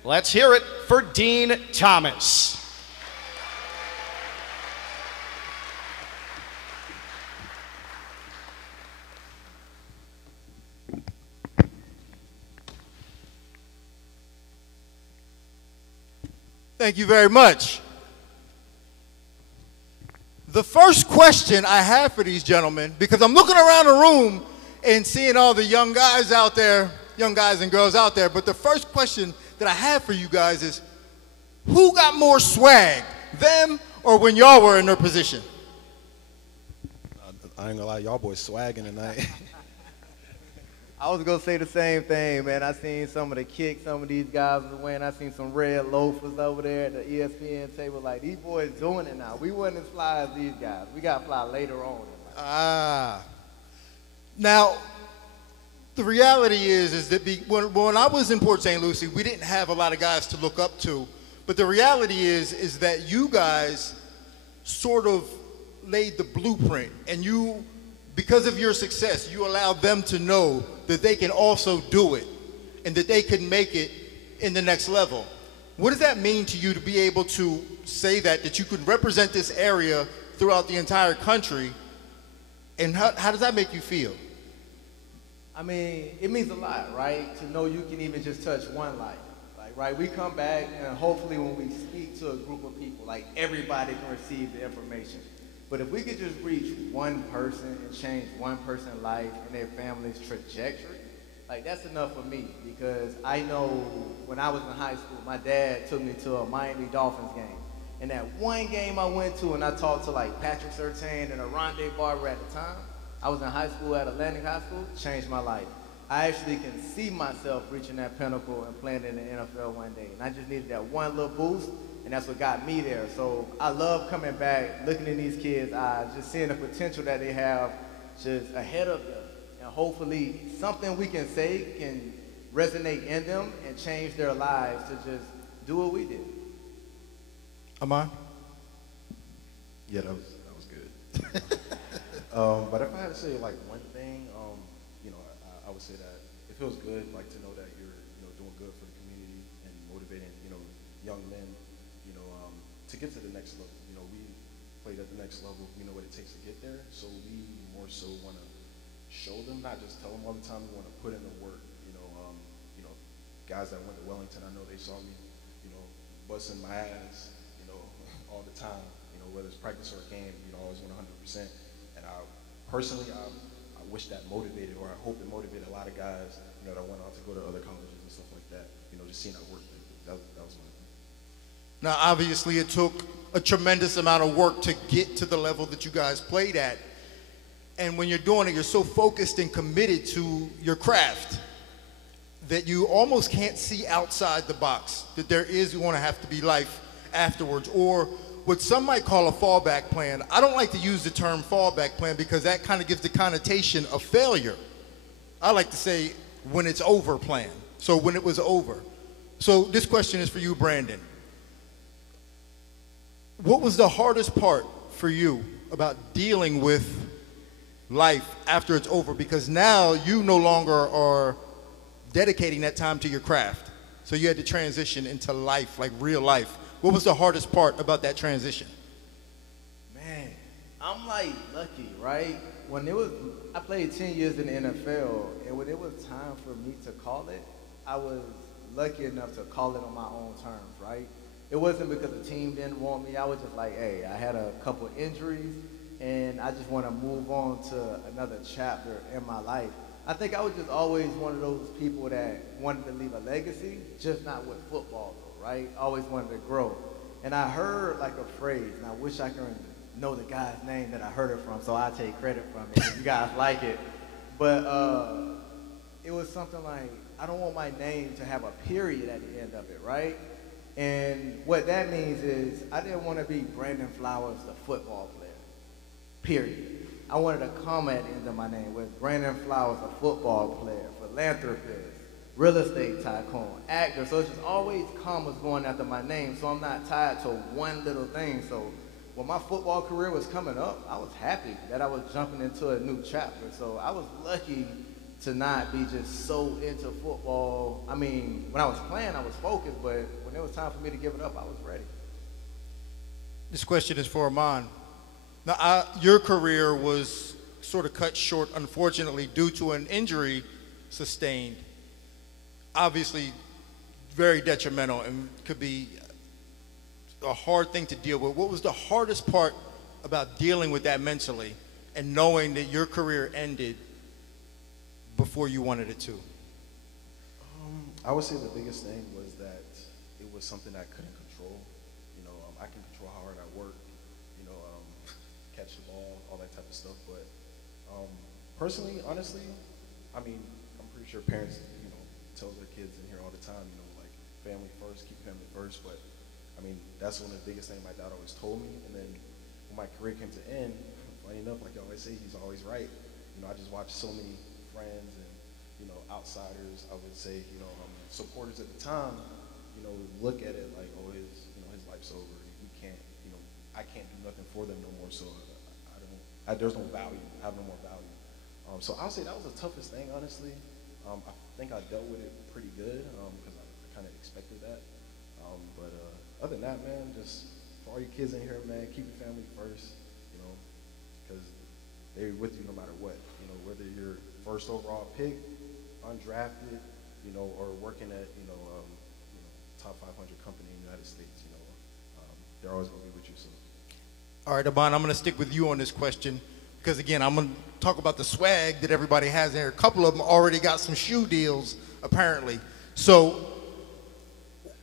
Let's hear it for Dean Thomas. Thank you very much. The first question I have for these gentlemen, because I'm looking around the room and seeing all the young guys out there, young guys and girls out there, but the first question that I have for you guys is, who got more swag, them or when y'all were in their position? I ain't gonna lie, y'all boys swagging tonight. I was gonna say the same thing, man. I seen some of the kicks some of these guys was wearing. I seen some red loafers over there at the ESPN table. Like, these boys doing it now. We wasn't as fly as these guys. We got fly later on. Now, the reality is that when I was in Port St. Lucie, we didn't have a lot of guys to look up to. But the reality is that you guys sort of laid the blueprint, and you, because of your success, you allowed them to know that they can also do it and that they can make it in the next level. What does that mean to you to be able to say that you could represent this area throughout the entire country, and how does that make you feel? I mean, it means a lot, right? To know you can even just touch one life. Like, right, we come back and hopefully when we speak to a group of people, like, everybody can receive the information. But if we could just reach one person and change one person's life and their family's trajectory, like, that's enough for me. Because I know when I was in high school, my dad took me to a Miami Dolphins game. And that one game I went to and I talked to like Patrick Surtain and Arondé Barber at the time, I was in high school at Atlantic High School, changed my life. I actually can see myself reaching that pinnacle and playing in the NFL one day. And I just needed that one little boost, and that's what got me there. So I love coming back, looking in these kids' eyes, just seeing the potential that they have just ahead of them. And hopefully something we can say can resonate in them and change their lives to just do what we did. Amon? Yeah, that was good. But if I had to say like one thing, you know, I would say that it feels good, like, to know that you're, you know, doing good for the community and motivating, you know, young men, you know, to get to the next level. You know, we played at the next level. We know what it takes to get there, so we more so want to show them, not just tell them all the time. We want to put in the work. You know, guys that went to Wellington, I know they saw me, you know, busting my ass, you know, all the time. You know, whether it's practice or a game, you know, I always went 100%. And I personally, I wish that motivated, or I hope it motivated a lot of guys, you know, that went on to go to other colleges and stuff like that. You know, just seeing that work. That was one thing. Now, obviously, it took a tremendous amount of work to get to the level that you guys played at. And when you're doing it, you're so focused and committed to your craft that you almost can't see outside the box, that there is going to have to be life afterwards, or what some might call a fallback plan. I don't like to use the term fallback plan because that kind of gives the connotation of failure. I like to say when it's over plan. So when it was over. So this question is for you, Brandon. What was the hardest part for you about dealing with life after it's over? Because now you no longer are dedicating that time to your craft. So you had to transition into life, like real life. What was the hardest part about that transition? Man, I'm like lucky, right? When it was, I played 10 years in the NFL, and when it was time for me to call it, I was lucky enough to call it on my own terms, right? It wasn't because the team didn't want me. I was just like, hey, I had a couple injuries, and I just want to move on to another chapter in my life. I think I was just always one of those people that wanted to leave a legacy, just not with football, though, right? Always wanted to grow. And I heard like a phrase, and I wish I could know the guy's name that I heard it from, so I take credit from it if you guys like it. But it was something like, I don't want my name to have a period at the end of it, right? And what that means is I didn't want to be Brandon Flowers, the football player, period. I wanted a comma at the end of my name with Brandon Flowers, a football player, philanthropist, real estate tycoon, actor. So it's just always commas going after my name, so I'm not tied to one little thing. So when my football career was coming up, I was happy that I was jumping into a new chapter. So I was lucky to not be just so into football. I mean, when I was playing, I was focused, but when it was time for me to give it up, I was ready. This question is for Amon. Now, your career was sort of cut short, unfortunately, due to an injury sustained. Obviously, very detrimental and could be a hard thing to deal with. What was the hardest part about dealing with that mentally and knowing that your career ended before you wanted it to? I would say the biggest thing was that it was something I couldn't control. You know, I can control how hard I work, you know, catch the ball, all that type of stuff. But personally, honestly, I mean, I'm pretty sure parents, you know, tell their kids in here all the time, you know, like family first, keep family first. But I mean, that's one of the biggest things my dad always told me. And then when my career came to end, funny enough, like you always say, he's always right. You know, I just watched so many friends and, you know, outsiders, I would say, you know, supporters at the time, you know, look at it like, oh, his life's over. We can't, you know, I can't do nothing for them no more. So there's no value. I have no more value. So I'll say that was the toughest thing, honestly. I think I dealt with it pretty good because I kind of expected that. But other than that, man, just for all you kids in here, man, keep your family first, you know, because they're with you no matter what. You know, whether you're first overall pick, undrafted, you know, or working at, you know, top 500 company in the United States, you know, they're always going to be with you. So. All right, Abon, I'm going to stick with you on this question because, again, I'm going to talk about the swag that everybody has there. A couple of them already got some shoe deals, apparently. So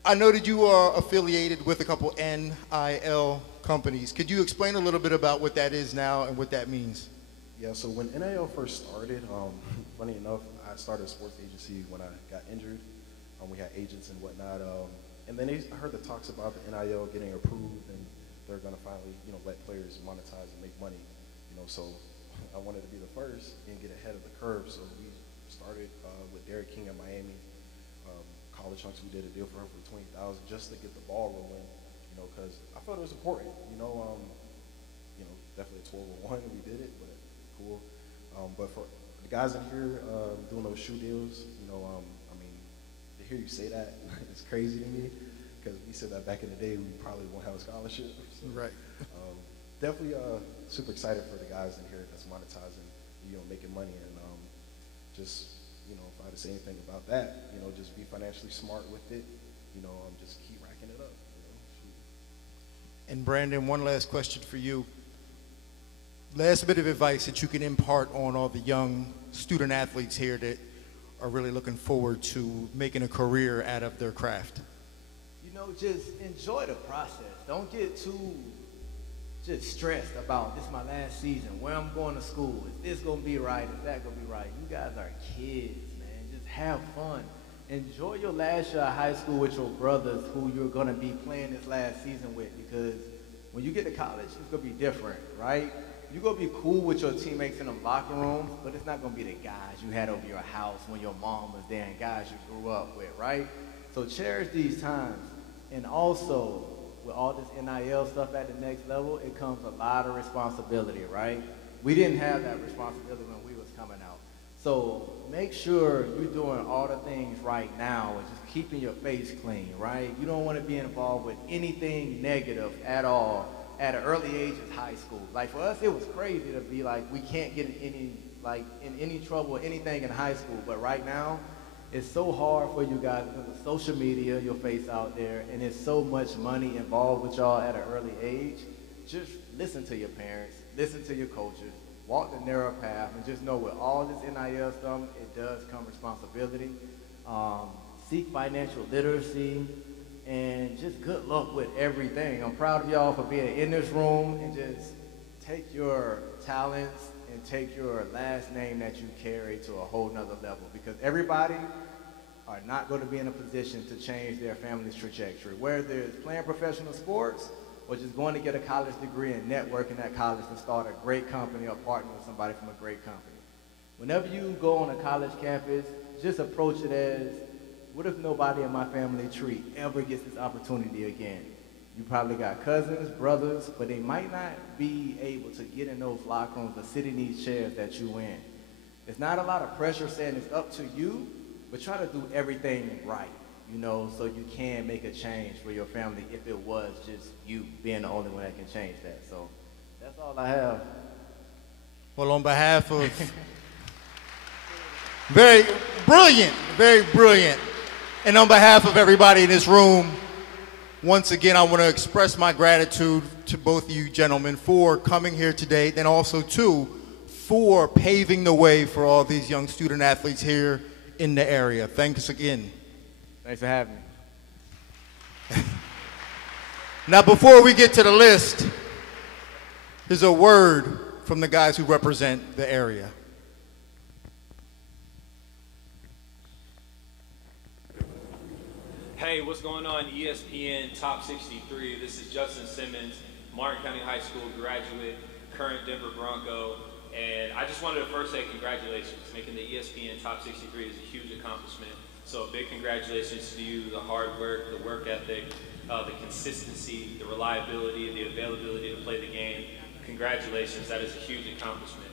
I know that you are affiliated with a couple NIL companies. Could you explain a little bit about what that is now and what that means? Yeah, so when NIL first started, funny enough, I started a sports agency when I got injured. We had agents and whatnot. And then I heard the talks about the NIL getting approved and they're going to finally, you know, let players monetize and make money. You know, so I wanted to be the first and get ahead of the curve. So we started with Derek King in Miami. College Hunks, we did a deal for him for $20,000 just to get the ball rolling, you know, because I thought it was important. You know, definitely a 12-1, we did it, but cool. But for the guys in here doing those shoe deals, you know, I mean, to hear you say that, it's crazy to me, because we said that back in the day, we probably won't have a scholarship. So, right. Definitely super excited for the guys in here that's monetizing, you know, making money, and just, you know, if I had to say anything about that, you know, just be financially smart with it, you know, just keep racking it up, you know. And Brandon, one last question for you. Last bit of advice that you can impart on all the young student athletes here that are really looking forward to making a career out of their craft. You know, just enjoy the process. Don't get too just stressed about this is my last season, where I'm going to school. Is this going to be right? Is that going to be right? You guys are kids, man. Just have fun. Enjoy your last year of high school with your brothers who you're going to be playing this last season with, because when you get to college, it's going to be different, right? You're going to be cool with your teammates in the locker rooms, but it's not going to be the guys you had over your house when your mom was there and guys you grew up with, right? So cherish these times. And also, with all this NIL stuff at the next level, it comes a lot of responsibility, right? We didn't have that responsibility when we was coming out. So make sure you're doing all the things right now and just keeping your face clean, right? You don't want to be involved with anything negative at all at an early age of high school. Like for us, it was crazy to be like, we can't get in any trouble or anything in high school. But right now, it's so hard for you guys because of social media, your face out there, and there's so much money involved with y'all at an early age. Just listen to your parents, listen to your coaches, walk the narrow path, and just know with all this NIL stuff, it does come responsibility. Seek financial literacy, and just good luck with everything. I'm proud of y'all for being in this room, and just take your talents and take your last name that you carry to a whole nother level, because everybody are not going to be in a position to change their family's trajectory, whether it's playing professional sports or just going to get a college degree and networking at college to start a great company or partner with somebody from a great company. Whenever you go on a college campus, just approach it as, what if nobody in my family tree ever gets this opportunity again? You probably got cousins, brothers, but they might not be able to get in those locker rooms or sit in these chairs that you in. It's not a lot of pressure saying it's up to you, but try to do everything right, you know, so you can make a change for your family if it was just you being the only one that can change that. So that's all I have. Well, on behalf of very brilliant, and on behalf of everybody in this room, once again, I want to express my gratitude to both of you gentlemen for coming here today, and also, too, for paving the way for all these young student athletes here in the area. Thanks again. Thanks for having me. Now, before we get to the list, here's a word from the guys who represent the area. Hey, what's going on? ESPN Top 63. This is Justin Simmons, Martin County High School graduate, current Denver Bronco. And I just wanted to first say congratulations. Making the ESPN Top 63 is a huge accomplishment. So a big congratulations to you, the hard work, the work ethic, the consistency, the reliability, the availability to play the game. Congratulations, that is a huge accomplishment.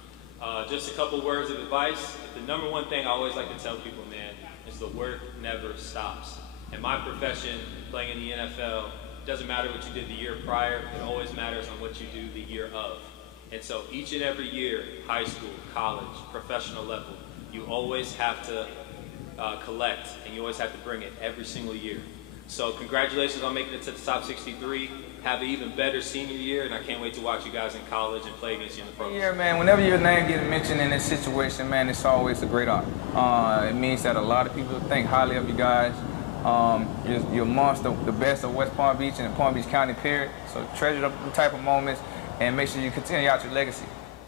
Just a couple words of advice. The number one thing I always like to tell people, man, is the work never stops. In my profession, playing in the NFL, doesn't matter what you did the year prior, it always matters on what you do the year of. And so each and every year, high school, college, professional level, you always have to collect, and you always have to bring it every single year. So congratulations on making it to the top 63. Have an even better senior year, and I can't wait to watch you guys in college and play against you in the pros. Yeah, man, whenever your name gets mentioned in this situation, man, it's always a great honor. It means that a lot of people think highly of you guys. You're amongst the best of West Palm Beach and Palm Beach County, period. So treasure the type of moments and make sure you continue out your legacy.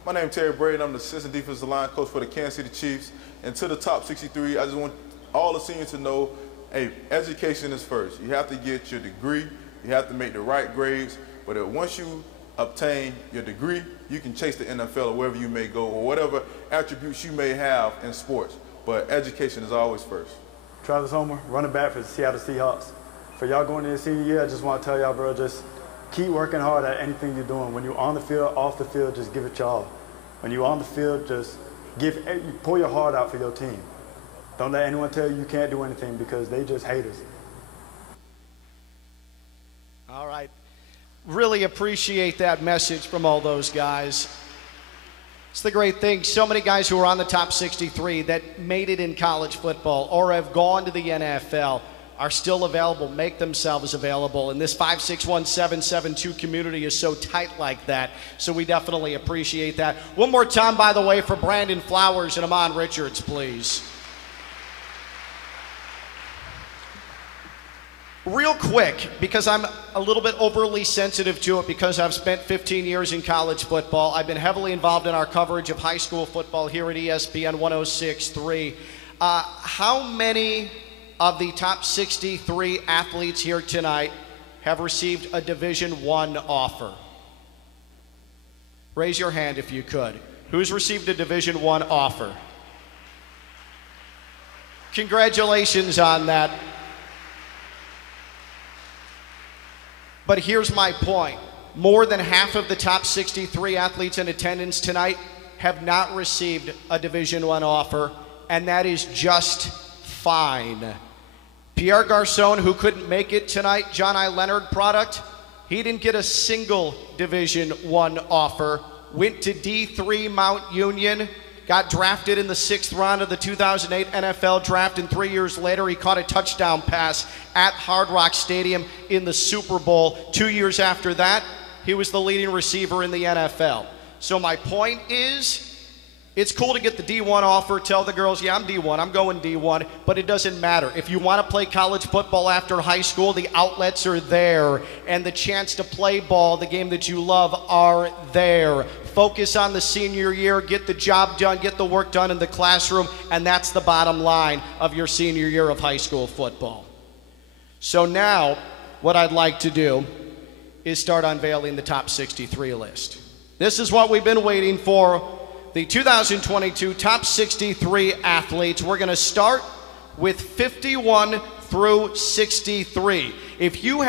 My name is Terry Brady. I'm the assistant defensive line coach for the Kansas City Chiefs. And to the top 63, I just want all the seniors to know, hey, education is first. You have to get your degree. You have to make the right grades. But once you obtain your degree, you can chase the NFL or wherever you may go or whatever attributes you may have in sports. But education is always first. Travis Homer, running back for the Seattle Seahawks. For y'all going into the senior year, I just want to tell y'all, bro, just keep working hard at anything you're doing. When you're on the field, off the field, just give it your all. When you're on the field, just pour your heart out for your team. Don't let anyone tell you you can't do anything because they just hate us. All right. Really appreciate that message from all those guys. It's the great thing. So many guys who are on the top 63 that made it in college football or have gone to the NFL are still available, make themselves available. And this 561-772 community is so tight like that. So we definitely appreciate that. One more time, by the way, for Brandon Flowers and Amon Richards, please. Real quick, because I'm a little bit overly sensitive to it because I've spent 15 years in college football. I've been heavily involved in our coverage of high school football here at ESPN 106.3. How many of the top 63 athletes here tonight have received a Division I offer? Raise your hand if you could. Who's received a Division I offer? Congratulations on that. But here's my point. More than half of the top 63 athletes in attendance tonight have not received a Division I offer, and that is just fine. Pierre Garcon, who couldn't make it tonight, John I. Leonard product, he didn't get a single Division I offer. Went to D3 Mount Union, got drafted in the 6th round of the 2008 NFL draft, and 3 years later he caught a touchdown pass at Hard Rock Stadium in the Super Bowl. 2 years after that, he was the leading receiver in the NFL. So my point is, it's cool to get the D1 offer, tell the girls, yeah, I'm D1, I'm going D1, but it doesn't matter. If you want to play college football after high school, the outlets are there, and the chance to play ball, the game that you love, are there. Focus on the senior year, get the job done, get the work done in the classroom, and that's the bottom line of your senior year of high school football. So now, what I'd like to do is start unveiling the top 63 list. This is what we've been waiting for. The 2022 top 63 athletes. We're going to start with 51 through 63. If you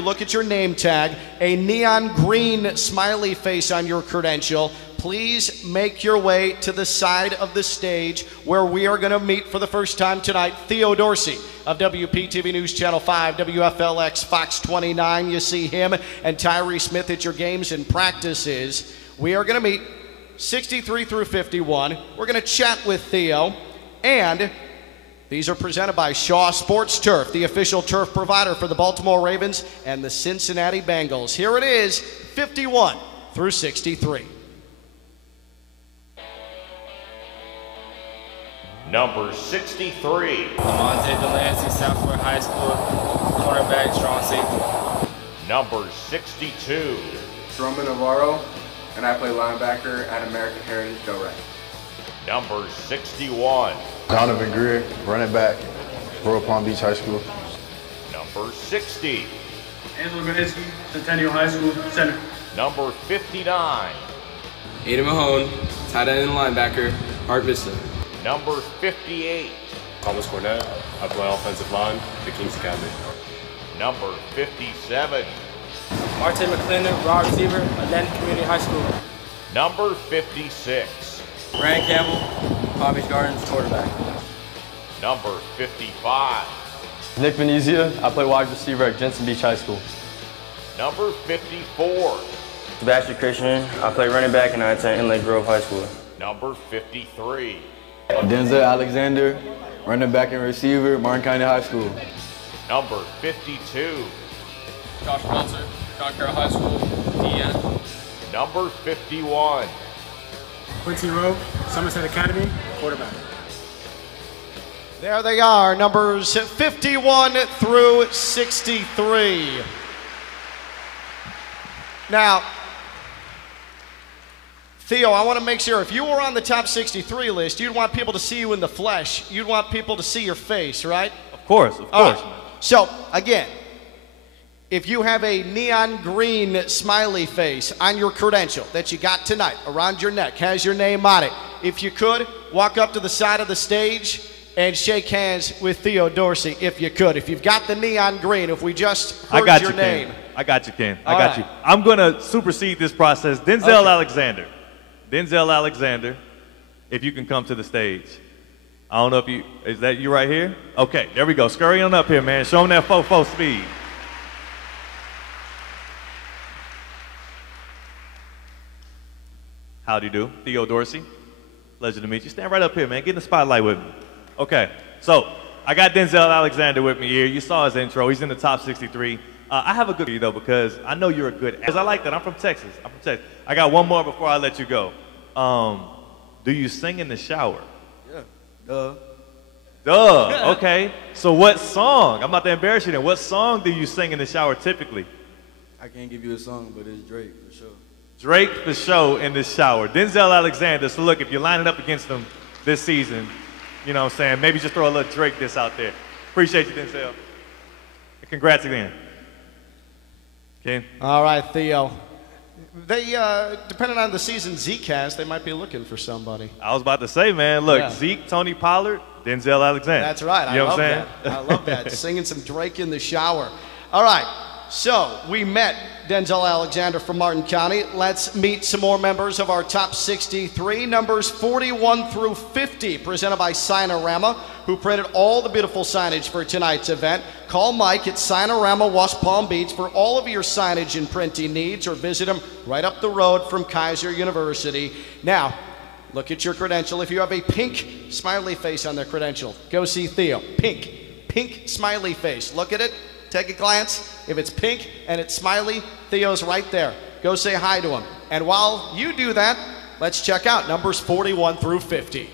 look at your name tag, a neon green smiley face on your credential, please make your way to the side of the stage where we are going to meet for the first time tonight Theo Dorsey of WPTV News Channel 5, WFLX Fox 29. You see him and Tyree Smith at your games and practices. We are going to meet 63 through 51. We're going to chat with Theo, and these are presented by Shaw Sports Turf, the official turf provider for the Baltimore Ravens and the Cincinnati Bengals. Here it is, 51 through 63. Number 63. Lamonte Delancey, Southport High School, cornerback, strong safety. Number 62. Roman Navarro, and I play linebacker at American Heritage Delray. Number 61. Donovan Greer, running back, Royal Palm Beach High School. Number 60. Angelo Gonitzky, Centennial High School, center. Number 59. Aiden Mahone, tight end and linebacker, Art Vista. Number 58. Thomas Cornett, I play offensive line at Kings Academy. Number 57. Martin McClendon, wide receiver, Atlantic Community High School. Number 56. Ryan Campbell, Palm Beach Gardens, quarterback. Number 55. Nick Venezia, I play wide receiver at Jensen Beach High School. Number 54. Sebastian Christian, I play running back and I attend Inlet Grove High School. Number 53. Denzel Alexander, running back and receiver, Martin County High School. Number 52. Josh Meltzer, John Carroll High School, DN. Number 51. Quincy Rowe, Somerset Academy, quarterback. There they are, numbers 51 through 63. Now, Theo, I want to make sure, if you were on the top 63 list, you'd want people to see you in the flesh. You'd want people to see your face, right? Of course, of course. Right. So, again, if you have a neon green smiley face on your credential that you got tonight around your neck, has your name on it, if you could, walk up to the side of the stage and shake hands with Theo Dorsey, if you could. If you've got the neon green, if we just heard your name. I got you, Ken. I All got right. you. I'm going to supersede this process. Denzel Alexander. Denzel Alexander, if you can come to the stage. I don't know if you, is that you right here? Okay, there we go. Scurry on up here, man. Show them that 4-4 speed. Howdy do. Theo Dorsey. Pleasure to meet you. Stand right up here, man. Get in the spotlight with me. Okay, so I got Denzel Alexander with me here. You saw his intro. He's in the top 63. I have a good for you, though, because I know you're a good actor. I like that. I'm from Texas. I got one more before I let you go. Do you sing in the shower? Yeah, duh. Duh, okay. So what song? I'm about to embarrass you then. What song do you sing in the shower typically? I can't give you a song, but it's Drake for sure. Drake for show in the shower. Denzel Alexander. So look, if you're lining up against him this season, you know what I'm saying, maybe just throw a little Drake diss out there. Appreciate you, Denzel. And congrats again. Ken? All right, Theo. They, depending on the season Zeke has, they might be looking for somebody. I was about to say, man, look, Yeah. Zeke, Tony Pollard, Denzel Alexander. That's right. You know what I'm that. saying? I love that. Singing some Drake in the shower. All right. So we met Denzel Alexander from Martin County. Let's meet some more members of our top 63. Numbers 41 through 50, presented by Signorama, who printed all the beautiful signage for tonight's event. Call Mike at Signorama West Palm Beach for all of your signage and printing needs, or visit him right up the road from Kaiser University. Now, look at your credential. If you have a pink smiley face on the credential, go see Theo. Pink smiley face. Look at it. Take a glance. If it's pink and it's smiley, Theo's right there. Go say hi to him. And while you do that, let's check out numbers 41 through 50.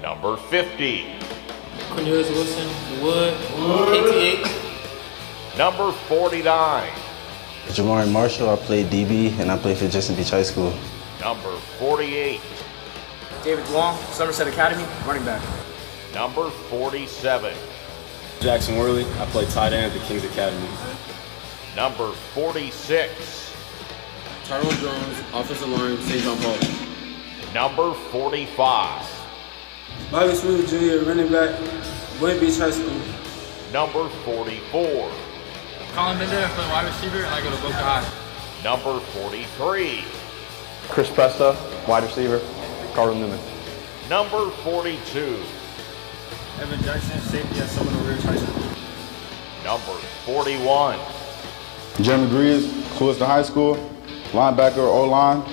Number 50. Cornelius Wilson, Wood, KT8. Number 49. Jamari Marshall, I play DB, and I play for Jensen Beach High School. Number 48. David Wong, Somerset Academy, running back. Number 47. Jackson Worley, I play tight end at the Kings Academy. Number 46. Tyrone Jones, offensive line, St. John Paul. Number 45. Bobby Smith Jr., running back, Boynton Beach High School. Number 44. Colin Bender, I play wide receiver, and I go to Boca High. Number 43. Chris Presta, wide receiver, Cardinal Newman. Number 42. Evan Jackson, safety at Seminole Ridge High School. Number 41. Jeremy Greaves, Clewiston High School, linebacker, O-line.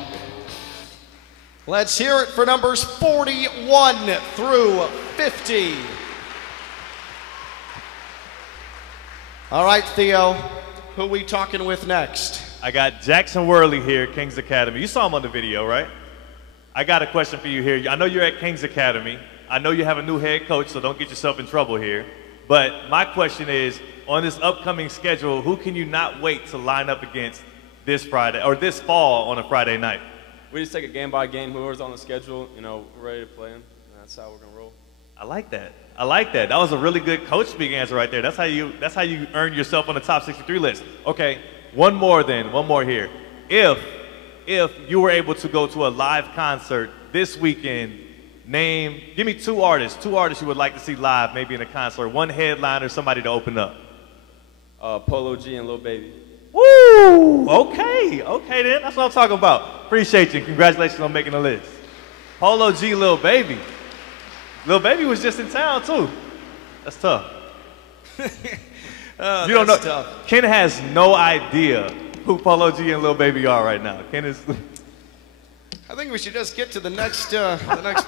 Let's hear it for numbers 41 through 50. All right, Theo, who are we talking with next? I got Jackson Worley here, Kings Academy. You saw him on the video, right? I got a question for you here. I know you're at King's Academy. I know you have a new head coach, so don't get yourself in trouble here. But my question is, on this upcoming schedule, who can you not wait to line up against this Friday or this fall on a Friday night? We just take it game by game. Whoever's on the schedule, you know, we're ready to play them. And that's how we're gonna roll. I like that. I like that. That was a really good coach speak answer right there. That's how you earn yourself on the top 63 list. Okay, one more here. If you were able to go to a live concert this weekend, give me two artists you would like to see live, maybe in a concert. One headliner, somebody to open up. Polo G and Lil Baby. Woo! Okay then. That's what I'm talking about. Appreciate you. Congratulations on making the list. Polo G, Lil Baby. Lil Baby was just in town too. That's tough. You don't know. Tough. Ken has no idea who Polo G and Lil Baby are right now. Ken is. I think we should just get to the next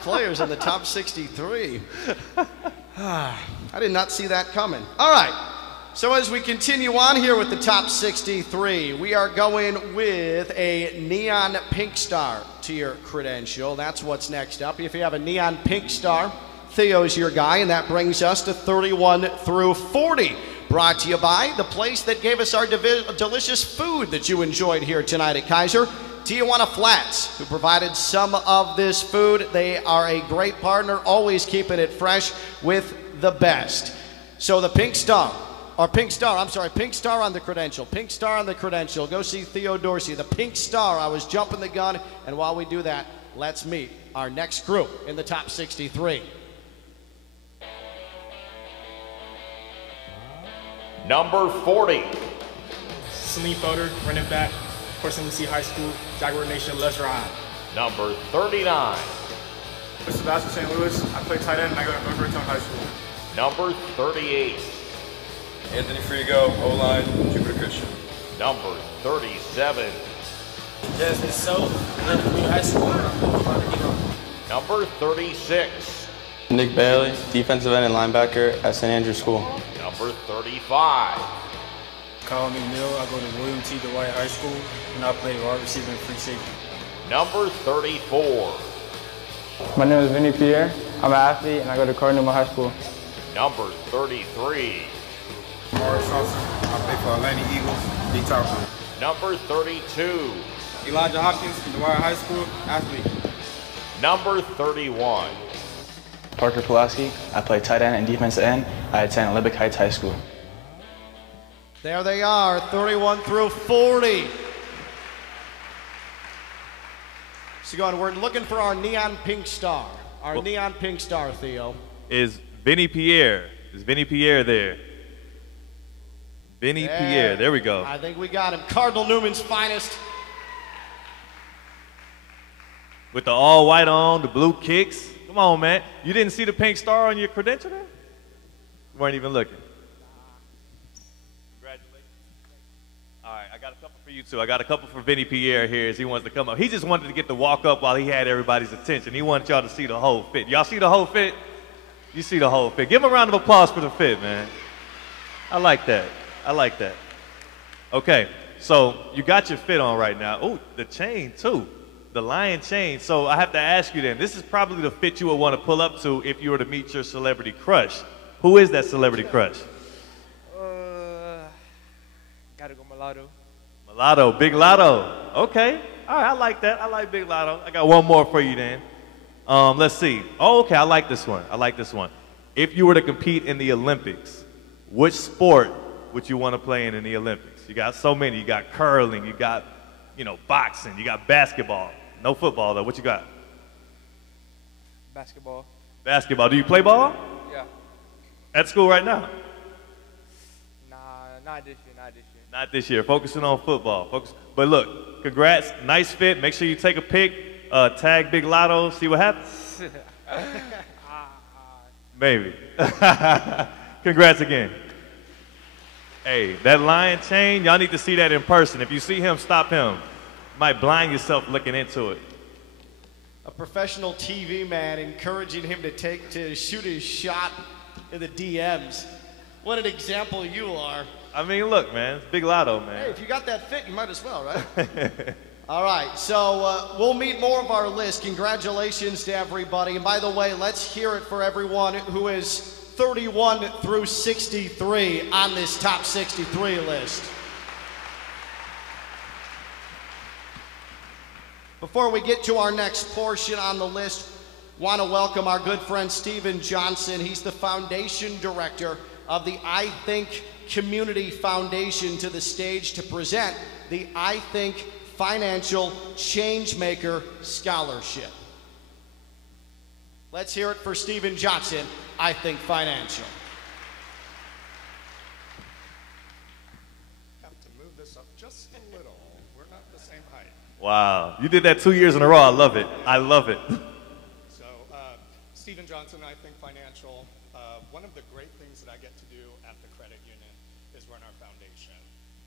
players in the top 63. I did not see that coming. All right. So as we continue on here with the top 63, we are going with a neon pink star to your credential. That's what's next up. If you have a neon pink star, Theo's your guy, and that brings us to 31 through 40. Brought to you by the place that gave us our delicious food that you enjoyed here tonight at Kaiser, Tijuana Flats, who provided some of this food. They are a great partner, always keeping it fresh with the best. So the pink star on the credential. Pink star on the credential. Go see Theo Dorsey. The pink star, I was jumping the gun, and while we do that, let's meet our next group in the top 63. Number 40. Salim Felder, running back, Portsmouth Lucie High School, Jaguar Nation, let's ride. Number 39. Sebastian St. Louis, I play tight end and I go to Boca Raton High School. Number 38. Anthony Frigo, O-line, Jupiter Christian. Number 37. Jasmine South, Community High School, Number 36. Nick Bailey, defensive end and linebacker at St. Andrews School. Number 35. Kyle McNeil, I go to William T. Dwight High School, and I play wide receiver and free safety. Number 34. My name is Vinny Pierre. I'm an athlete, and I go to Cardinal High School. Number 33. Morris Johnson, I play for Atlanta Eagles, D Tarpon. Number 32. Elijah Hopkins, Dwight High School, athlete. Number 31. Parker Pulaski, I play tight end and defensive end. I attend Olympic Heights High School. There they are, 31 through 40. So going, we're looking for our neon pink star. Neon pink star, Theo. Is Vinny Pierre. Is Vinny Pierre there? Vinny Pierre, there we go. I think we got him. Cardinal Newman's finest. With the all white on, the blue kicks. Come on, man. You didn't see the pink star on your credential there? You weren't even looking. Congratulations. All right, I got a couple for you too. I got a couple for Vinny Pierre here as he wants to come up. He just wanted to get the walk up while he had everybody's attention. He wanted y'all to see the whole fit. Y'all see the whole fit? You see the whole fit. Give him a round of applause for the fit, man. I like that. I like that. Okay, so you got your fit on right now. Oh, the chain too. The lion chain. So I have to ask you then, this is probably the fit you would want to pull up to if you were to meet your celebrity crush. Who is that celebrity crush? Gotta go Mulatto. Mulatto, Big Lotto. Okay. All right, I like that. I like Big Lotto. I got one more for you then. Let's see. Oh, okay, I like this one. I like this one. If you were to compete in the Olympics, which sport would you want to play in the Olympics? You got so many. You got curling. You got, boxing. You got basketball. No football, though. What you got? Basketball. Basketball. Do you play ball? Yeah. At school right now? Nah, not this year. Not this year. Focusing on football. But look, congrats. Nice fit. Make sure you take a pic. Tag Big Lotto. See what happens. Maybe. Congrats again. Hey, that lion chain, y'all need to see that in person. If you see him, stop him. You might blind yourself looking into it. A professional TV man encouraging him to shoot his shot in the DMs. What an example you are. I mean, look, man, it's Big Lotto, man. Hey, if you got that fit, you might as well, right? All right, so we'll meet more of our list. Congratulations to everybody. And by the way, let's hear it for everyone who is 31 through 63 on this top 63 list. Before we get to our next portion on the list, want to welcome our good friend Steven Johnson. He's the foundation director of the I Think Community Foundation to the stage to present the I Think Financial Changemaker Scholarship. Let's hear it for Steven Johnson, I Think Financial. Have to move this up just a little. We're not the same height. Wow, you did that 2 years in a row. I love it. I love it. So, Steven Johnson, I Think Financial. One of the great things that I get to do at the credit union is run our foundation.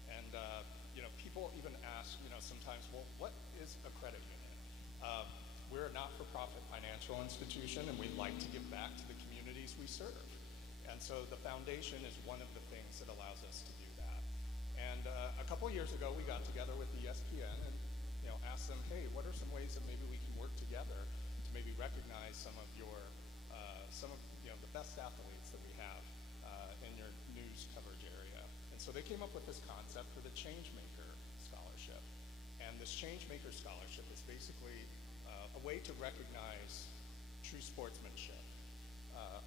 And, you know, people even ask, you know, sometimes, well, what is a credit union? We're a not-for-profit financial institution, and we like to give back to the communities we serve. And so the foundation is one of the things that allows us to do that. And a couple years ago, we got together with ESPN and, you know, asked them, hey, what are some ways that maybe we can work together to maybe recognize some of your, you know, the best athletes that we have in your news coverage area. And so they came up with this concept for the Changemaker Scholarship. And this Changemaker Scholarship is basically a way to recognize true sportsmanship.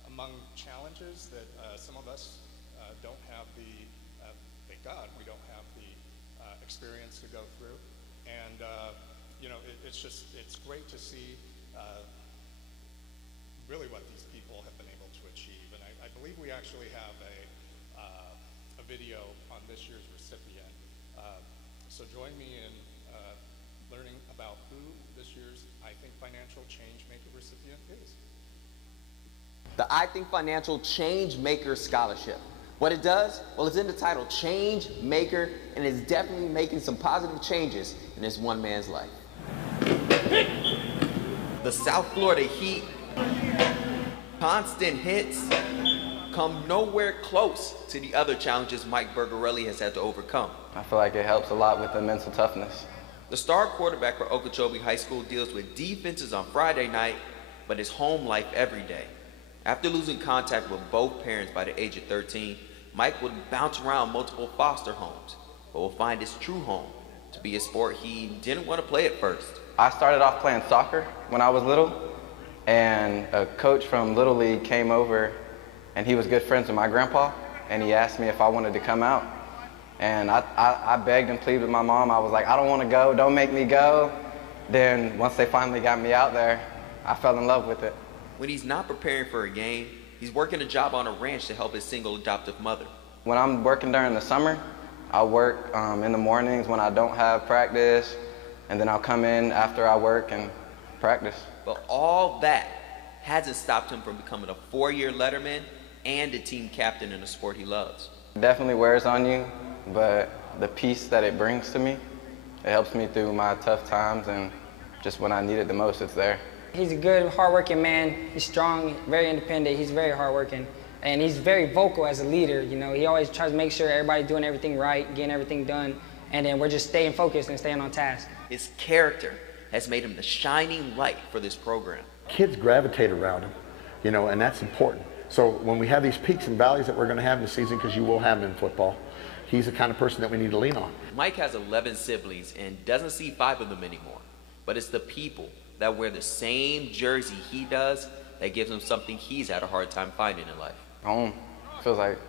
Among challenges that some of us don't have the, thank God, we don't have the experience to go through. And, you know, it's great to see really what these people have been able to achieve. And I believe we actually have a video on this year's recipient. So join me in learning about who this year's I Think Financial Changemaker recipient is. The I Think Financial Changemaker Scholarship. What it does? Well, it's in the title, Change Maker, and it's definitely making some positive changes in this one man's life. The South Florida Heat, constant hits, come nowhere close to the other challenges Mike Bergarelli has had to overcome. I feel like it helps a lot with the mental toughness. The star quarterback for Okeechobee High School deals with defenses on Friday night, but his home life every day. After losing contact with both parents by the age of 13, Mike would bounce around multiple foster homes, but will find his true home to be a sport he didn't want to play at first. I started off playing soccer when I was little, and a coach from Little League came over, and he was good friends with my grandpa, and he asked me if I wanted to come out. And I begged and pleaded with my mom. I was like, I don't want to go, don't make me go. Then once they finally got me out there, I fell in love with it. When he's not preparing for a game, he's working a job on a ranch to help his single adoptive mother. When I'm working during the summer, I'll work in the mornings when I don't have practice, and then I'll come in after I work and practice. But all that hasn't stopped him from becoming a four-year letterman and a team captain in a sport he loves. It definitely wears on you, but the peace that it brings to me, it helps me through my tough times, and just when I need it the most, it's there. He's a good, hardworking man. He's strong, very independent. He's very hardworking, and he's very vocal as a leader. You know, he always tries to make sure everybody's doing everything right, getting everything done, and then we're just staying focused and staying on task. His character has made him the shining light for this program. Kids gravitate around him, you know, and that's important. So when we have these peaks and valleys that we're going to have in the season, because you will have them in football, he's the kind of person that we need to lean on. Mike has 11 siblings and doesn't see 5 of them anymore, but it's the people that wear the same jersey he does that gives him something he's had a hard time finding in life. Home feels like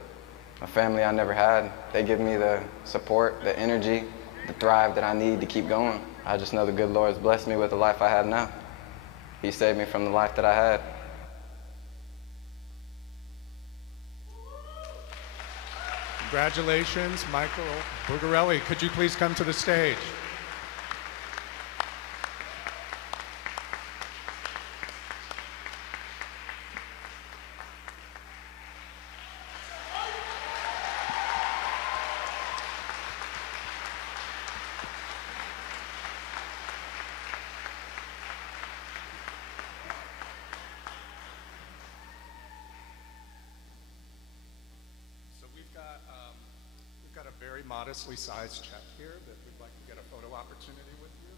a family I never had. They give me the support, the energy, the drive that I need to keep going. I just know the good Lord's blessed me with the life I have now. He saved me from the life that I had. Congratulations, Michael Bergarelli. Could you please come to the stage? We've got a very modestly sized check here that we'd like to get a photo opportunity with you.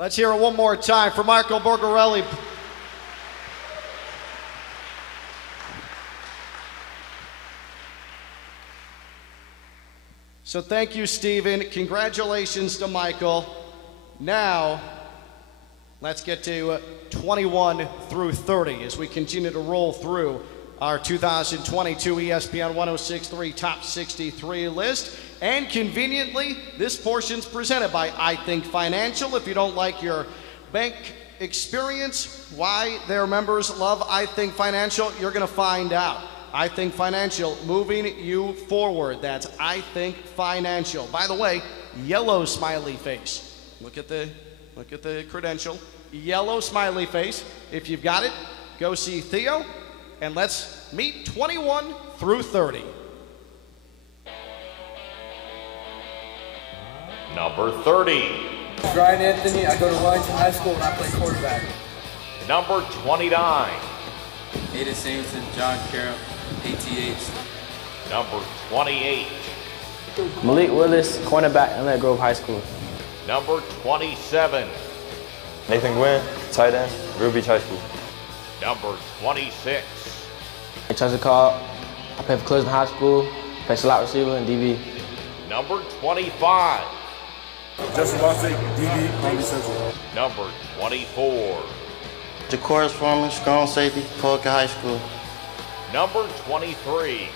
Let's hear it one more time for Marco Borgarelli. So thank you, Stephen. Congratulations to Michael. Now, let's get to 21 through 30 as we continue to roll through our 2022 ESPN 106.3 Top 63 list. And conveniently, this portion's presented by I Think Financial. If you don't like your bank experience, why their members love I Think Financial, you're going to find out. I Think Financial, moving you forward. That's I Think Financial. By the way, yellow smiley face. Look at the credential. Yellow smiley face. If you've got it, go see Theo, and let's meet 21 through 30. Number 30. Brian Anthony, I go to Wellington High School and I play quarterback. Number 29. Aiden Samuelson, John Carroll, ATH. Number 28. Malik Willis, cornerback, Inlet Grove High School. Number 27. Nathan Gwynn, tight end, Ruby Beach High School. Number 26. Chelsea Cobb, I play for Cleveland High School, play slot receiver and DB. Number 25. Justin Bostic, DB, Palm Beach Central. Number 24. Jacoris Foreman, strong safety, Polka High School. Number 23.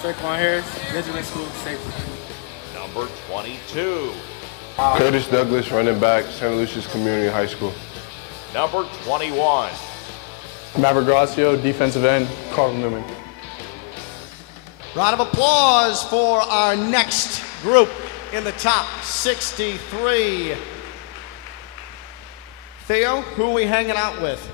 Traquan Harris, Benjamin School, safety. Number 22. Curtis Douglas, running back, St. Lucia's Community High School. Number 21. Maverick Gracio, defensive end, Carl Newman. Round of applause for our next group in the top 63. Theo, who are we hanging out with?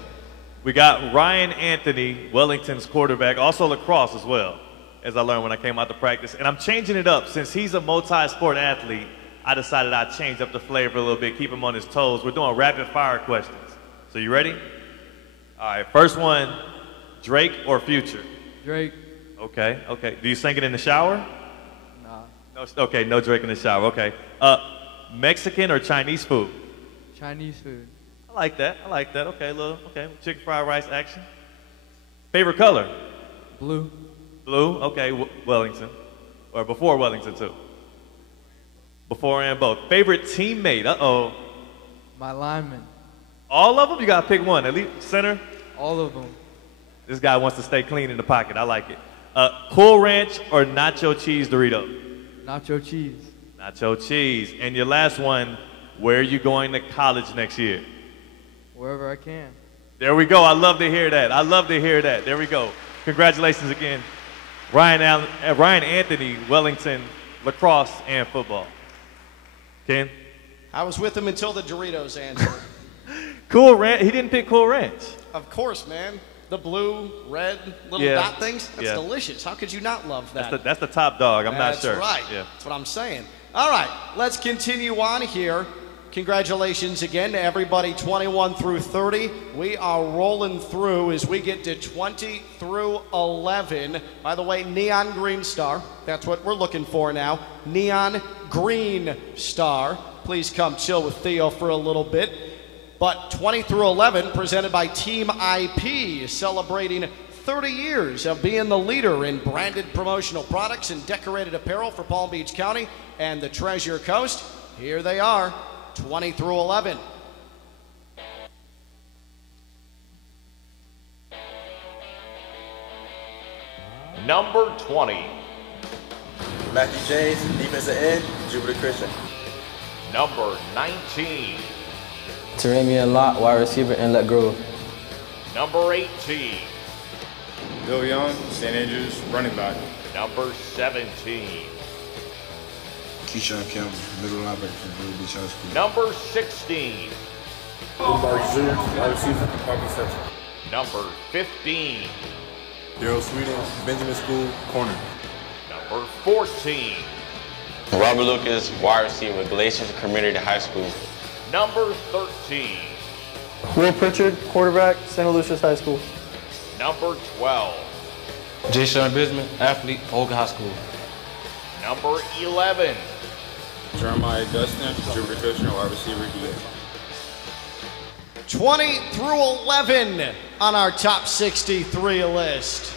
We got Ryan Anthony, Wellington's quarterback, also lacrosse as well, as I learned when I came out to practice. And I'm changing it up. Since he's a multi-sport athlete, I decided I'd change up the flavor a little bit, keep him on his toes. We're doing rapid fire questions. So you ready? All right, first one, Drake or Future? Drake. Okay. Do you sing it in the shower? Nah. No, okay, no Drake in the shower, okay. Mexican or Chinese food? Chinese food. I like that, okay, chicken fried rice action. Favorite color? Blue. Blue, okay, Wellington. Or before Wellington too? Before and both. Favorite teammate, My lineman. All of them? You gotta pick one, at least center? All of them. This guy wants to stay clean in the pocket, I like it. Cool Ranch or nacho cheese Dorito? Nacho cheese. Nacho cheese. And your last one, where are you going to college next year? Wherever I can. There we go. I love to hear that. There we go. Congratulations again. Ryan Anthony, Wellington, lacrosse, and football. Ken? I was with him until the Doritos answer. Cool Ranch. He didn't pick Cool Ranch. Of course, man. The blue, red, little dot things. That's delicious. How could you not love that? That's the top dog. I'm not sure. That's right. Yeah. That's what I'm saying. All right, let's continue on here. Congratulations again to everybody 21 through 30. We are rolling through as we get to 20 through 11. By the way, Neon Green Star. That's what we're looking for now. Neon Green Star. Please come chill with Theo for a little bit. But 20 through 11 presented by Team IP, celebrating 30 years of being the leader in branded promotional products and decorated apparel for Palm Beach County and the Treasure Coast. Here they are. 20 through 11. Number 20. Matthew James, defensive end, Jupiter Christian. Number 19. Teremian Lott, wide receiver, Inlet Grove. Number 18. Bill Young, St. Andrews, running back. Number 17. Keyshawn Campbell, middle linebacker from Ruby Beach High School. Number 16. Barnes Jr., wide receiver, Palm Beach Central. Number 15. Daryl Sweden, Benjamin School, corner. Number 14. Robert Lucas, wide receiver, Galatians Community High School. Number 13. Will Pritchard, quarterback, St. Lucia's High School. Number 12. Jason Bisman, athlete, Polka High School. Number 11. Jeremiah Dustin, Jupiter Christian, wide receiver, DA. 20 through 11 on our top 63 list.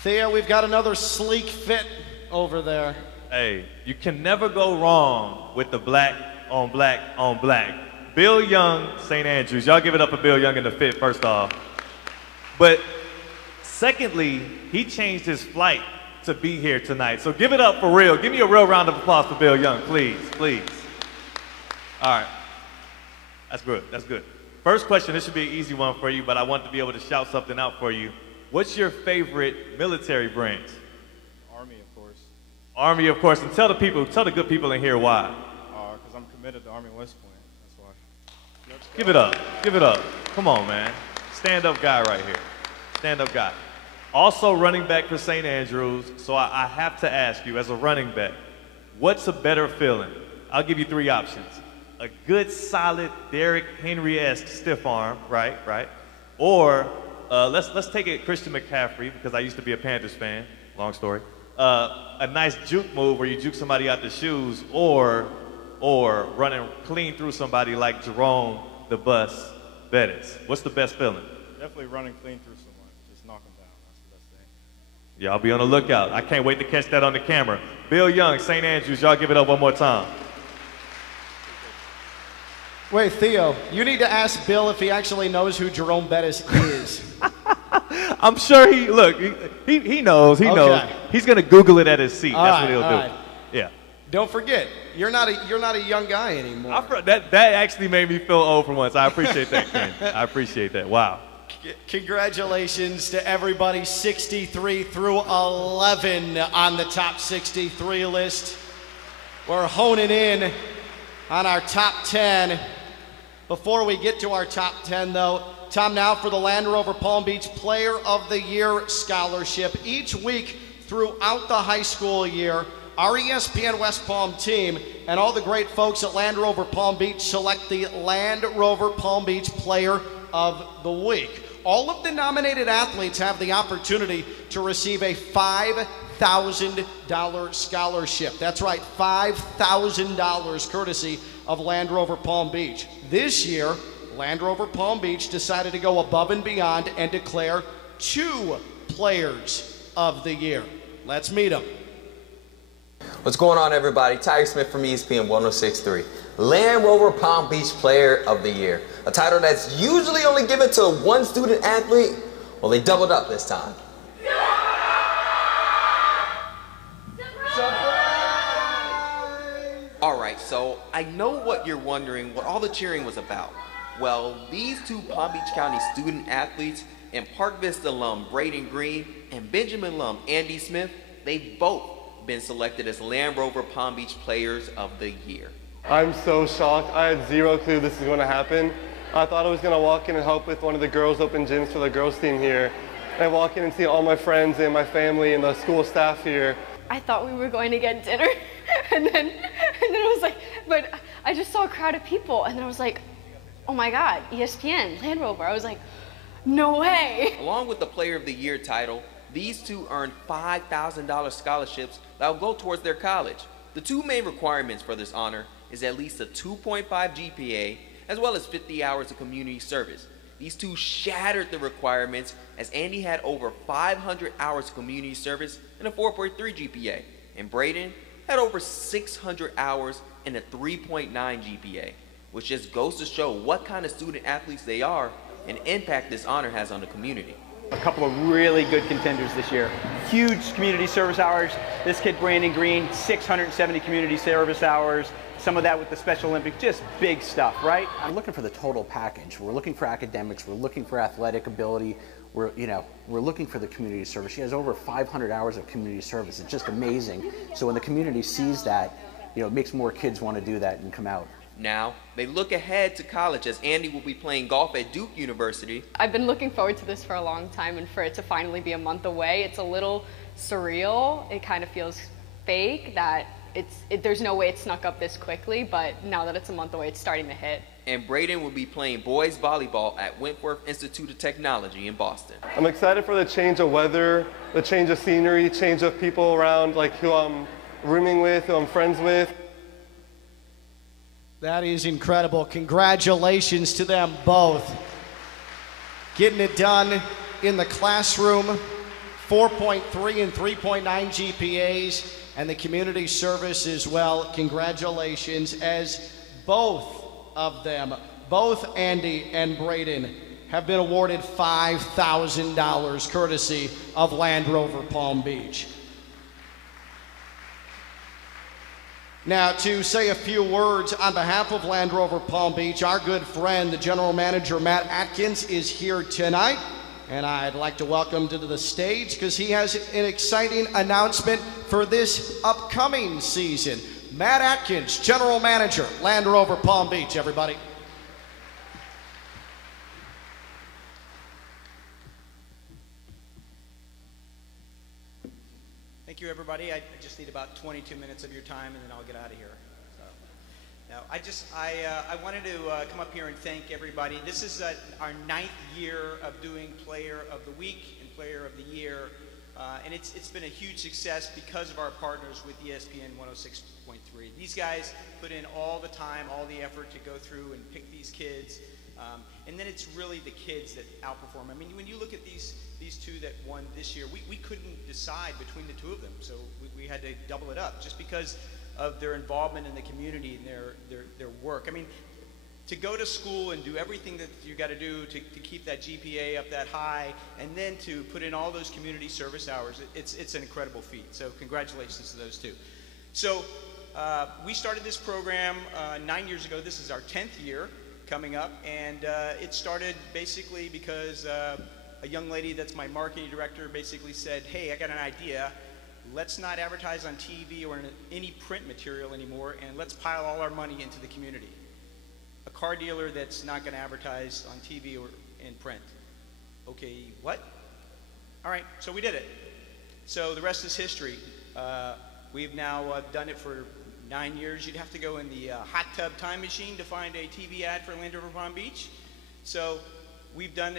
Thea, we've got another sleek fit over there. Hey, you can never go wrong with the black on black on black. Bill Young, St. Andrews. Y'all give it up for Bill Young in the fit, first off. But secondly, he changed his flight to be here tonight. So give it up for real. Give me a real round of applause for Bill Young, please, please. All right. That's good, that's good. First question, this should be an easy one for you, but I want to be able to shout something out for you. What's your favorite military brand? Army, of course. Army, of course. And tell the people, tell the good people in here why. Because I'm committed to Army West Point. That's why. Give it up. Give it up. Come on, man. Stand-up guy right here. Stand-up guy. Also running back for St. Andrews, so I have to ask you, as a running back, what's a better feeling? I'll give you three options. A good, solid Derrick Henry-esque stiff arm, right? Or let's take it Christian McCaffrey, because I used to be a Panthers fan, long story. A nice juke move where you juke somebody out the shoes, or running clean through somebody like Jerome the Bus Bettis. What's the best feeling? Definitely running clean through someone. Just knock them down. That's the best thing. Y'all be on the lookout. I can't wait to catch that on the camera. Bill Young, St. Andrews, y'all give it up one more time. Wait, Theo, you need to ask Bill if he actually knows who Jerome Bettis is. I'm sure he knows. He knows. He's gonna Google it at his seat. That's what he'll do. Right. Yeah. Don't forget, you're not a young guy anymore. That actually made me feel old for once. I appreciate that, Ken. I appreciate that. Wow. Congratulations to everybody 63 through 11 on the top 63 list. We're honing in on our top 10. Before we get to our top 10, though, time now for the Land Rover Palm Beach Player of the Year Scholarship. Each week throughout the high school year, our ESPN West Palm team and all the great folks at Land Rover Palm Beach select the Land Rover Palm Beach Player of the Week. All of the nominated athletes have the opportunity to receive a $5,000 scholarship. That's right, $5,000 courtesy of Land Rover Palm Beach. This year, Land Rover Palm Beach decided to go above and beyond and declare 2 Players of the Year. Let's meet them. What's going on, everybody? Tiger Smith from ESPN 106.3. Land Rover Palm Beach Player of the Year. A title that's usually only given to one student athlete. Well, they doubled up this time. All right, so I know what you're wondering, what all the cheering was about. Well, these 2 Palm Beach County student athletes and Park Vista alum Braden Green and Benjamin alum Andy Smith, they've both been selected as Land Rover Palm Beach Players of the Year. I'm so shocked. I had zero clue this was going to happen. I thought I was going to walk in and help with one of the girls' open gyms for the girls' team here. And walk in and see all my friends and my family and the school staff here. I thought we were going to get dinner, and then it was like, but I just saw a crowd of people, and then I was like, oh my God, ESPN, Land Rover. I was like, no way. Along with the Player of the Year title, these 2 earned $5,000 scholarships that will go towards their college. The 2 main requirements for this honor is at least a 2.5 GPA, as well as 50 hours of community service. These 2 shattered the requirements, as Andy had over 500 hours of community service and a 4.3 GPA, and Braden had over 600 hours and a 3.9 GPA, which just goes to show what kind of student athletes they are and impact this honor has on the community. A couple of really good contenders this year. Huge community service hours. This kid, Brandon Green, 670 community service hours. Some of that with the Special Olympics, just big stuff, right? I'm looking for the total package. We're looking for academics. We're looking for athletic ability. We're looking for the community service. She has over 500 hours of community service. It's just amazing. So when the community sees that, it makes more kids want to do that and come out. Now, they look ahead to college as Andy will be playing golf at Duke University. I've been looking forward to this for a long time, and for it to finally be a month away, it's a little surreal. It kind of feels fake that there's no way it snuck up this quickly, but now that it's a month away, it's starting to hit. And Braden will be playing boys volleyball at Wentworth Institute of Technology in Boston. I'm excited for the change of weather, the change of scenery, change of people around, like who I'm rooming with, who I'm friends with. That is incredible. Congratulations to them both. Getting it done in the classroom, 4.3 and 3.9 GPAs, and the community service as well. Congratulations, as both of them, both Andy and Braden, have been awarded $5,000 courtesy of Land Rover Palm Beach. Now, to say a few words on behalf of Land Rover Palm Beach, our good friend, the general manager, Matt Atkins, is here tonight. And I'd like to welcome him to the stage because he has an exciting announcement for this upcoming season. Matt Atkins, general manager, Land Rover Palm Beach, everybody. Thank you, everybody. I just need about 22 minutes of your time, and then I'll get out of here. So, now, I wanted to come up here and thank everybody. This is our 9th year of doing Player of the Week and Player of the Year, and it's been a huge success because of our partners with ESPN 106.3. These guys put in all the time, all the effort to go through and pick these kids, and then it's really the kids that outperform. I mean, when you look at these two that won this year, we couldn't decide between the two of them, so we had to double it up just because of their involvement in the community and their work. I mean, to go to school and do everything that you got to do to keep that GPA up that high, and then to put in all those community service hours, it's an incredible feat. So congratulations to those two. So we started this program 9 years ago. This is our 10th year coming up, and it started basically because a young lady that's my marketing director basically said, hey, I got an idea. Let's not advertise on TV or in any print material anymore, and let's pile all our money into the community. A car dealer that's not going to advertise on TV or in print. Okay, what? All right, so we did it. So the rest is history. We've now done it for 9 years. You'd have to go in the hot tub time machine to find a TV ad for Land Rover Palm Beach. So we've done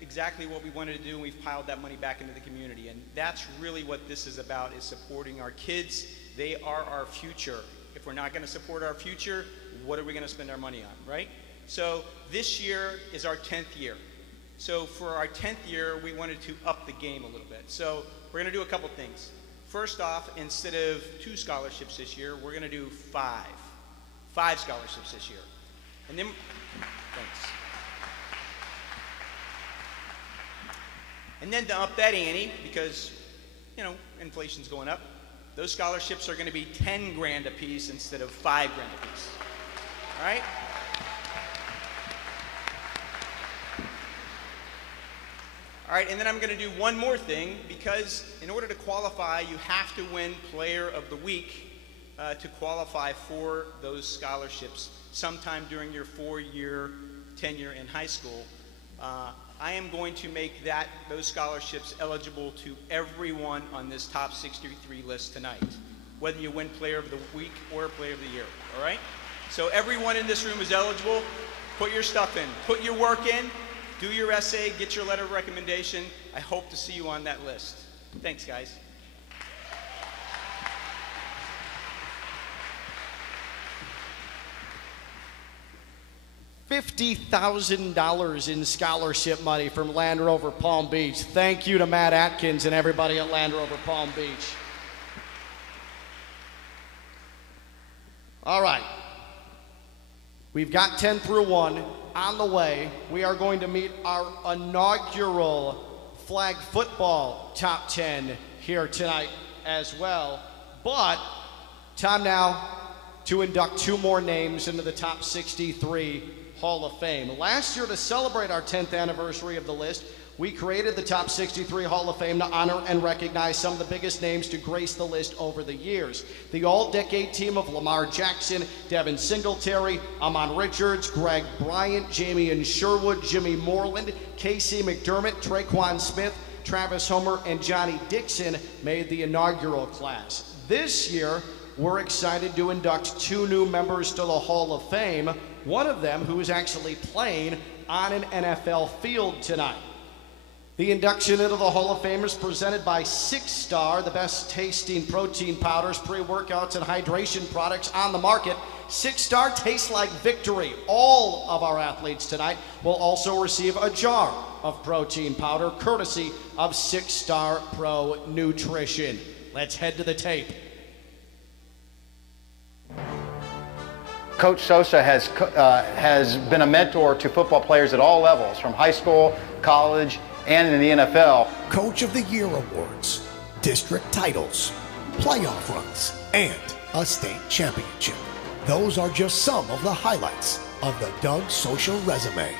exactly what we wanted to do, and we've piled that money back into the community. And that's really what this is about, is supporting our kids. They are our future. If we're not going to support our future, what are we going to spend our money on, right? So this year is our 10th year. So for our 10th year, we wanted to up the game a little bit. So we're going to do a couple things. First off, instead of 2 scholarships this year, we're going to do 5. 5 scholarships this year. And then, thanks. And then to up that ante, because, you know, inflation's going up, those scholarships are going to be 10 grand a piece instead of 5 grand a piece. All right? All right, and then I'm going to do one more thing, because in order to qualify, you have to win Player of the Week to qualify for those scholarships sometime during your 4-year tenure in high school. I am going to make those scholarships eligible to everyone on this top 63 list tonight, whether you win Player of the Week or Player of the Year, all right? So everyone in this room is eligible. Put your stuff in. Put your work in. Do your essay. Get your letter of recommendation. I hope to see you on that list. Thanks, guys. $50,000 in scholarship money from Land Rover Palm Beach. Thank you to Matt Atkins and everybody at Land Rover Palm Beach. All right. We've got 10 through 1 on the way. We are going to meet our inaugural flag football top 10 here tonight as well. But time now to induct 2 more names into the top 63 Hall of Fame. Last year, to celebrate our 10th anniversary of the list, we created the top 63 Hall of Fame to honor and recognize some of the biggest names to grace the list over the years. The all-decade team of Lamar Jackson, Devin Singletary, Amon Richards, Greg Bryant, Jamie Sherwood, Jimmy Moreland, Casey McDermott, Traquan Smith, Travis Homer, and Johnny Dixon made the inaugural class. This year, we're excited to induct 2 new members to the Hall of Fame, one of them who is actually playing on an NFL field tonight. The induction into the Hall of Fame is presented by 6 Star, the best tasting protein powders, pre-workouts, and hydration products on the market. 6 Star tastes like victory. All of our athletes tonight will also receive a jar of protein powder, courtesy of 6 Star Pro Nutrition. Let's head to the tape. Coach Sosa has been a mentor to football players at all levels, from high school, college, and in the NFL. Coach of the Year awards, district titles, playoff runs, and a state championship. Those are just some of the highlights of the Doug Sosa resume.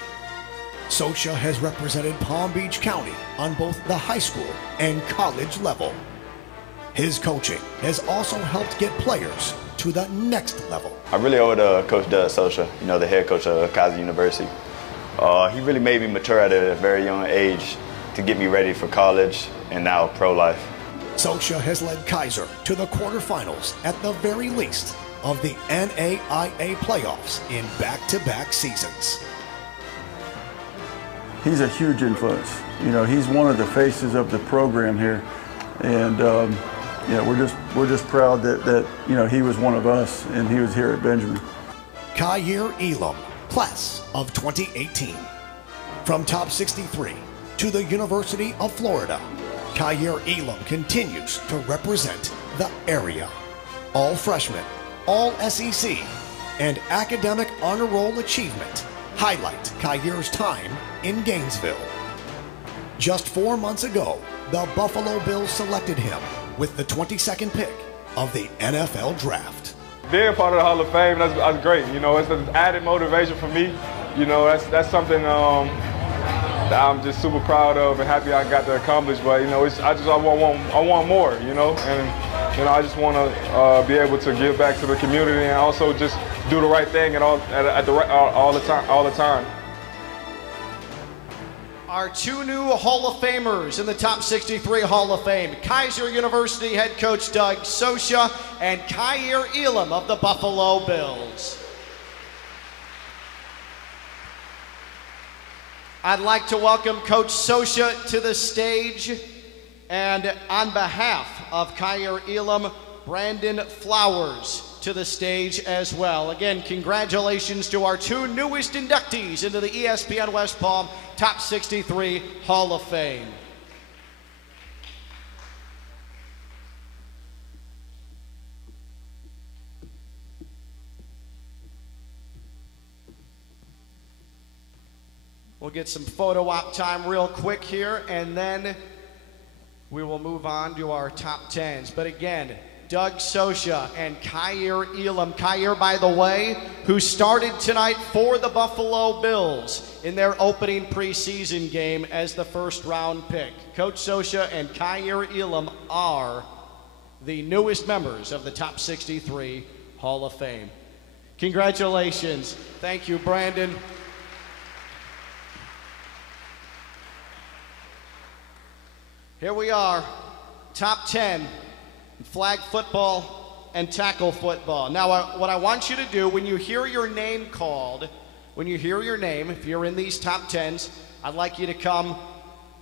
Sosa has represented Palm Beach County on both the high school and college level. His coaching has also helped get players to the next level. I really owe it to Coach Doug Sosa, the head coach of Kaiser University. He really made me mature at a very young age to get me ready for college and now pro life. Sosa has led Kaiser to the quarterfinals at the very least of the NAIA playoffs in back-to-back seasons. He's a huge influence. He's one of the faces of the program here, and we're just proud that he was one of us and he was here at Benjamin. Kyer Elam, class of 2018. From top 63 to the University of Florida, Kyer Elam continues to represent the area. All freshmen, all SEC, and academic honor roll achievement highlight Kyer's time in Gainesville. Just 4 months ago, the Buffalo Bills selected him with the 22nd pick of the NFL Draft. Being part of the Hall of Fame, that's great. It's an added motivation for me. That's something that I'm just super proud of and happy I got to accomplish. But I want more. And I just want to be able to give back to the community and also just do the right thing all the time. Our 2 new Hall of Famers in the top 63 Hall of Fame. Kaiser University head coach Doug Sosa and Kyer Elam of the Buffalo Bills. I'd like to welcome Coach Sosa to the stage, and on behalf of Kyer Elam, Brandon Flowers to the stage as well. Again, congratulations to our 2 newest inductees into the ESPN West Palm Top 63 Hall of Fame. We'll get some photo op time real quick here, and then we will move on to our top 10s. But again, Doug Sosa and Kyer Elam. Kyer, by the way, who started tonight for the Buffalo Bills in their opening preseason game as the first-round pick. Coach Sosa and Kyer Elam are the newest members of the Top 63 Hall of Fame. Congratulations. Thank you, Brandon. Here we are, top 10 in flag football and tackle football. Now, what I want you to do when you hear your name called, if you're in these top 10s, I'd like you to come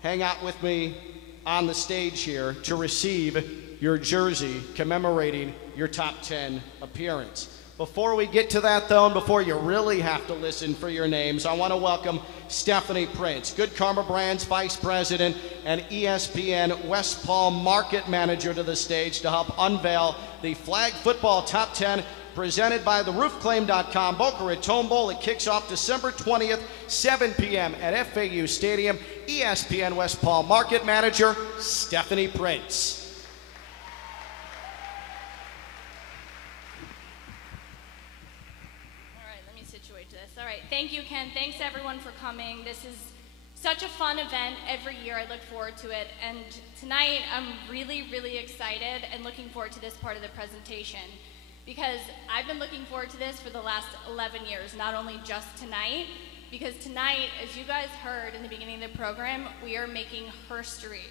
hang out with me on the stage here to receive your jersey commemorating your top 10 appearance. Before we get to that, though, and before you really have to listen for your names, I want to welcome Stephanie Prince, Good Karma Brands Vice President and ESPN West Palm Market Manager, to the stage to help unveil the Flag Football Top 10 presented by theroofclaim.com Boca Raton Bowl. It kicks off December 20th, 7 p.m. at FAU Stadium. ESPN West Palm Market Manager, Stephanie Prince. All right, thank you, Ken. Thanks, everyone, for coming. This is such a fun event. Every year I look forward to it. And tonight I'm really, really excited and looking forward to this part of the presentation because I've been looking forward to this for the last 11 years, not only just tonight, because tonight, as you guys heard in the beginning of the program, we are making history.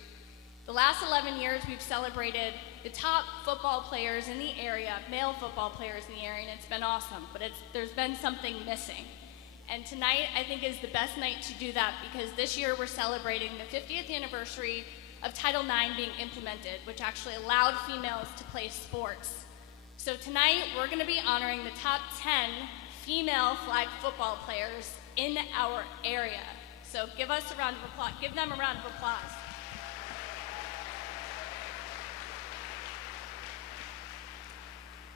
The last 11 years, we've celebrated the top football players in the area, male football players in the area, and it's been awesome, but there's been something missing. And tonight, I think, is the best night to do that because this year we're celebrating the 50th anniversary of Title IX being implemented, which actually allowed females to play sports. So tonight, we're gonna be honoring the top 10 female flag football players in our area. So give them a round of applause.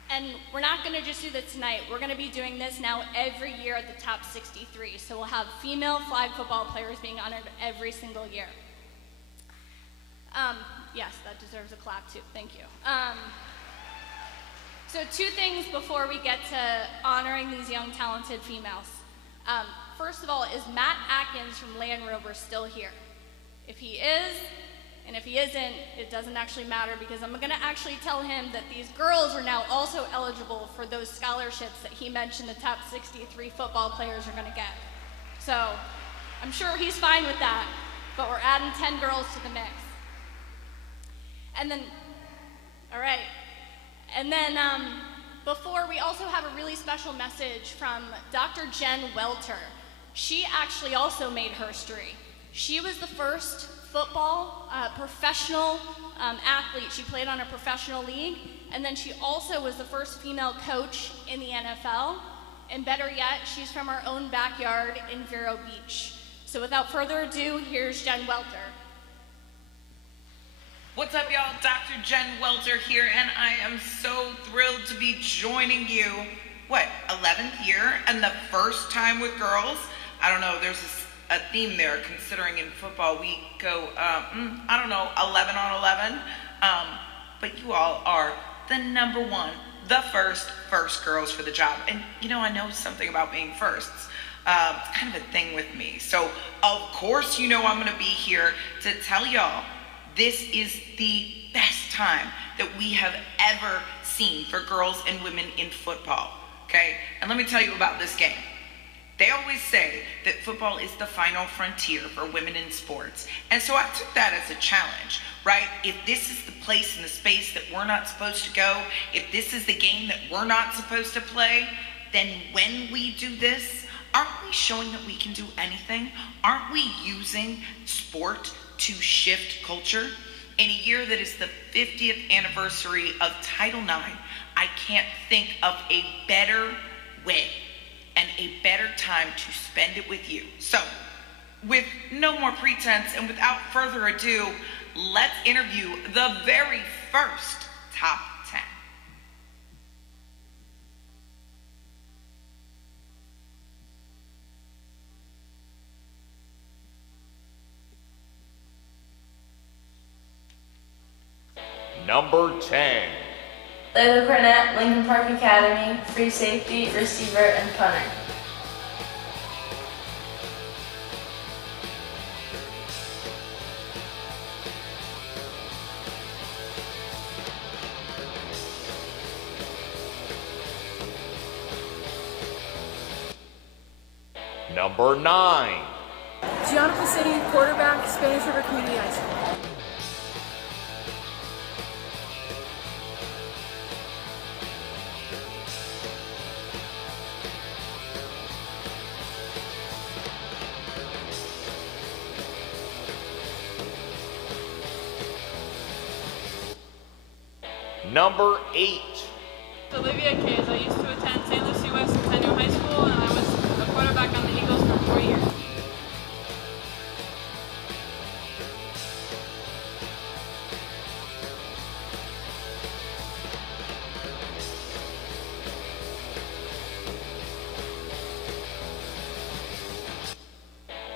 And we're not gonna just do this tonight. We're gonna be doing this now every year at the top 63. So we'll have female flag football players being honored every single year. Yes, that deserves a clap too, thank you. So 2 things before we get to honoring these young, talented females. First of all, is Matt Atkins from Land Rover still here? If he is, and if he isn't, it doesn't actually matter because I'm gonna actually tell him that these girls are now also eligible for those scholarships that he mentioned the top 63 football players are gonna get. So I'm sure he's fine with that, but we're adding 10 girls to the mix. And then, all right. And then before, we also have a really special message from Dr. Jen Welter. She actually also made history. She was the first football professional athlete. She played on a professional league, and then she also was the first female coach in the NFL. And better yet, she's from our own backyard in Vero Beach. So without further ado, here's Jen Welter. What's up, y'all? Dr. Jen Welter here, and I am so thrilled to be joining you. 11th year and the first time with girls? I don't know, there's a theme there, considering in football we go, 11 on 11. But you all are the number one, the first girls for the job. And you know, I know something about being firsts. It's kind of a thing with me. So, of course, you know I'm gonna be here to tell y'all this is the best time that we have ever seen for girls and women in football, okay? And let me tell you about this game. They always say that football is the final frontier for women in sports. And so I took that as a challenge, right? If this is the place and the space that we're not supposed to go, if this is the game that we're not supposed to play, then when we do this, aren't we showing that we can do anything? Aren't we using sport to shift culture? In a year that is the 50th anniversary of Title IX, I can't think of a better way and a better time to spend it with you. So, with no more pretense and without further ado, let's interview the very first top 10. Number 10. Layla Cornett, Lincoln Park Academy, free safety, receiver, and punter. Number 9. Gianna City, quarterback, Spanish River Community High School. Number 8. Olivia Kays. I used to attend St. Lucie West Centennial High School, and I was a quarterback on the Eagles for 4 years.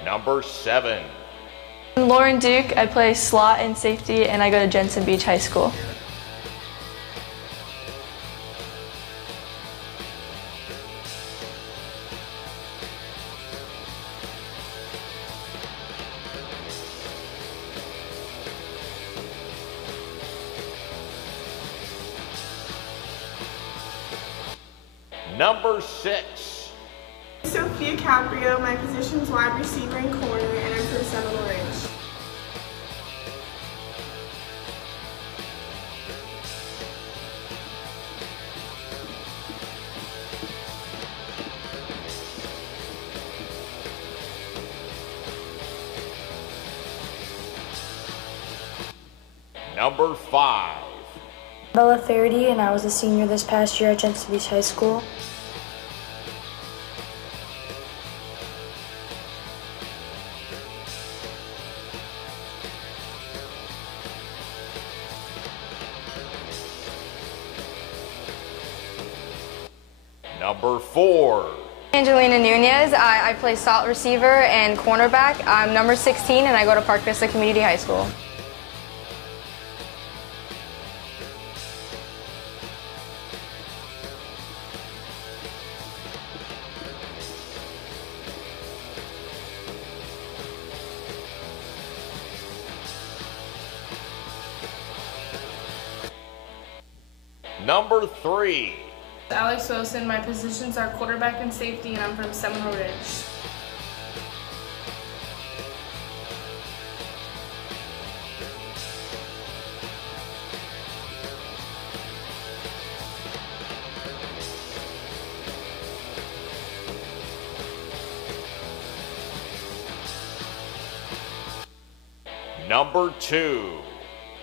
Number 7. I'm Lauren Duke. I play slot and safety, and I go to Jensen Beach High School. Number 6. Sophia Caprio, my position's wide receiver and corner, and I'm from Seminole Ridge. Number 5. Bella Faraday, and I was a senior this past year at Jensen Beach High School. Number 4. Angelina Nunez. I play slot receiver and cornerback. I'm number 16 and I go to Park Vista Community High School. Number 3. Alex Wilson. My positions are quarterback and safety, and I'm from Seminole Ridge. Number 2.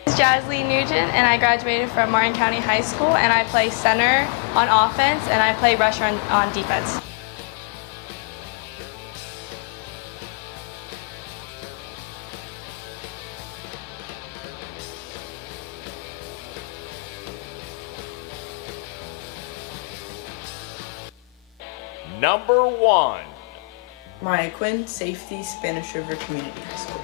Jazzy Nugent, and I graduated from Martin County High School, and I play center on offense, and I play rusher on defense. Number 1. Maya Quinn, safety, Spanish River Community High School.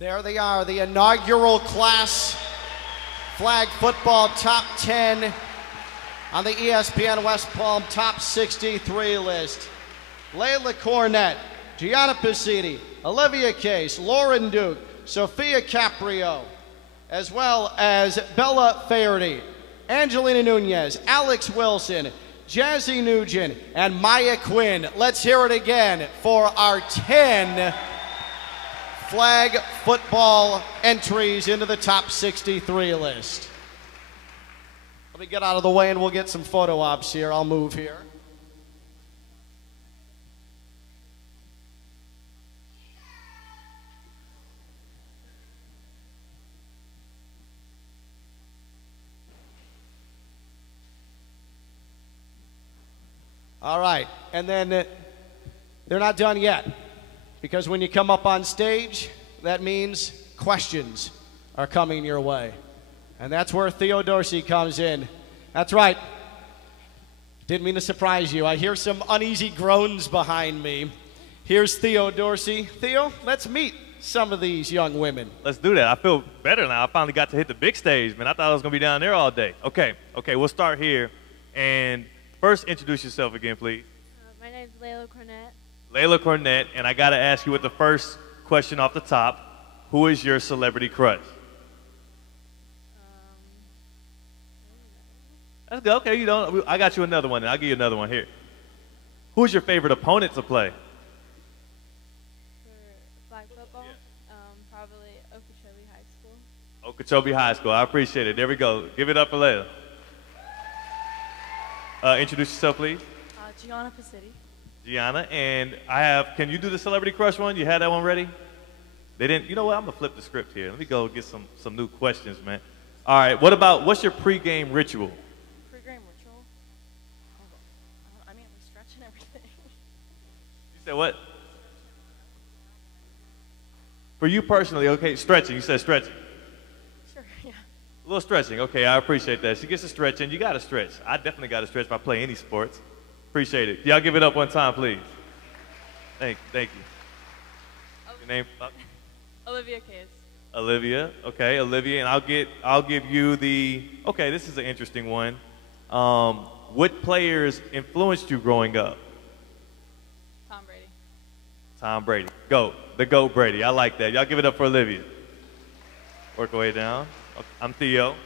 There they are, the inaugural class flag football top 10 on the ESPN West Palm top 63 list. Layla Cornett, Gianna Pisciti, Olivia Case, Lauren Duke, Sophia Caprio, as well as Bella Faraday, Angelina Nunez, Alex Wilson, Jazzy Nugent, and Maya Quinn. Let's hear it again for our 10 flag football entries into the top 63 list. Let me get out of the way and we'll get some photo ops here. I'll move here. All right, and then they're not done yet. Because when you come up on stage, that means questions are coming your way. And that's where Theo Dorsey comes in. That's right. Didn't mean to surprise you. I hear some uneasy groans behind me. Here's Theo Dorsey. Theo, let's meet some of these young women. Let's do that. I feel better now. I finally got to hit the big stage, man. I thought I was going to be down there all day. Okay, we'll start here. And first, introduce yourself again, please. My name is Layla Cornett. Layla Cornett, and I got to ask you with the first question off the top, who is your celebrity crush? That's good. Okay, you don't. I got you another one. I'll give you another one here. Who's your favorite opponent to play? For flag football, probably Okeechobee High School. Okeechobee High School. I appreciate it. There we go. Give it up for Layla. Introduce yourself, please. Gianna Pisciti. Gianna, and can you do the celebrity crush one? You had that one ready? They didn't, you know what, I'm gonna flip the script here. Let me go get some new questions, man. All right, what's your pregame ritual? Pregame ritual? I mean, we stretch and everything. You said what? For you personally, okay, stretching, you said stretching. Sure, yeah. A little stretching, okay, I appreciate that. She gets a stretch in, you gotta stretch. I definitely gotta stretch if I play any sports. Appreciate it. Y'all give it up one time, please. Thank you. Your name? Olivia Case. Olivia, okay, Olivia, and I'll give you okay, this is an interesting one. What players influenced you growing up? Tom Brady. Tom Brady. The GOAT Brady. I like that. Y'all give it up for Olivia. Work our way down. Okay, I'm Theo.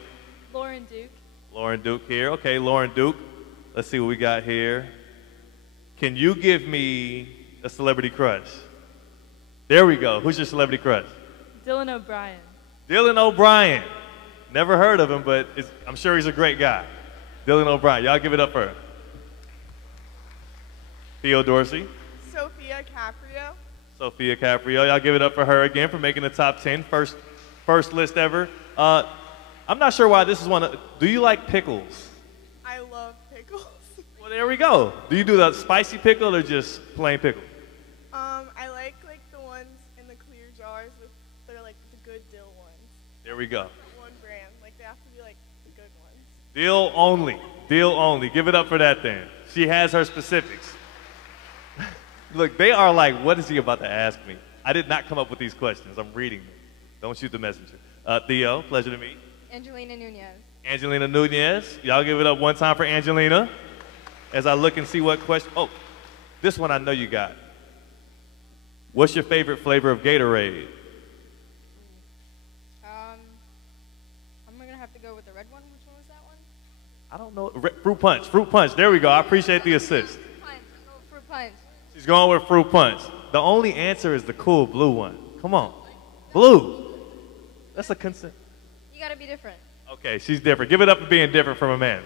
Lauren Duke. Lauren Duke here. Okay, Lauren Duke. Let's see what we got here. Can you give me a celebrity crush? There we go. Who's your celebrity crush? Dylan O'Brien. Dylan O'Brien. Never heard of him, but I'm sure he's a great guy. Dylan O'Brien. Y'all give it up for her. Theo Dorsey. Sophia Caprio. Sophia Caprio. Y'all give it up for her again for making the top 10. First list ever. I'm not sure why this is one of, do you like pickles? I love pickles. Well, there we go. Do you do the spicy pickle or just plain pickle? I like the ones in the clear jars they're like the good dill ones. There we go. One brand. Like they have to be like the good ones. Dill only. Dill only. Give it up for that then. She has her specifics. Look, they are like, what is he about to ask me? I did not come up with these questions. I'm reading them. Don't shoot the messenger. Theo, pleasure to meet. Angelina Nunez. Angelina Nunez. Y'all give it up one time for Angelina. As I look and see what question. Oh, this one I know you got. What's your favorite flavor of Gatorade? I'm going to have to go with the red one. Which one was that one? I don't know. Fruit Punch. Fruit Punch. There we go. I appreciate the assist. Fruit Punch. I'm going with Fruit Punch. She's going with Fruit Punch. The only answer is the cool blue one. Come on. Blue. That's a consent. You got to be different. Okay, she's different. Give it up for being different from a man.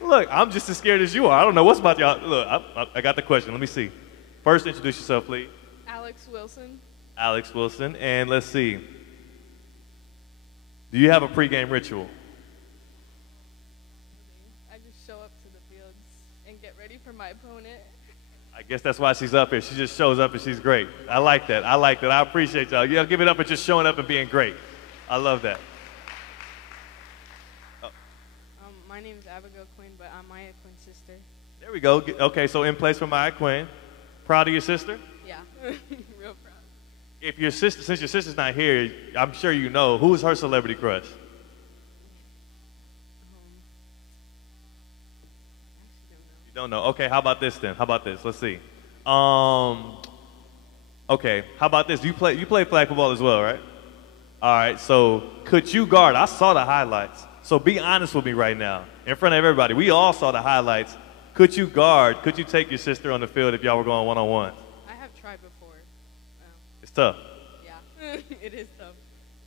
Look, I'm just as scared as you are. I don't know what's about y'all. Look, I got the question. Let me see. First, introduce yourself, please. Alex Wilson. Alex Wilson. And let's see. Do you have a pregame ritual? I just show up to the fields and get ready for my opponent. I guess that's why she's up here. She just shows up and she's great. I like that. I like that. I appreciate y'all. Yeah, give it up for just showing up and being great. I love that. My name is Abigail Quinn, but I'm Maya Quinn's sister. There we go. Okay, so in place for Maya Quinn. Proud of your sister? Yeah, real proud. If your sister, since your sister's not here, I'm sure you know, who is her celebrity crush? You don't know. Okay, how about this then? How about this? Let's see. Okay, how about this? You play flag football as well, right? All right, so could you guard? I saw the highlights. So be honest with me right now, in front of everybody. We all saw the highlights. Could you guard? Could you take your sister on the field if y'all were going one-on-one? I have tried before. It's tough. Yeah, it is tough.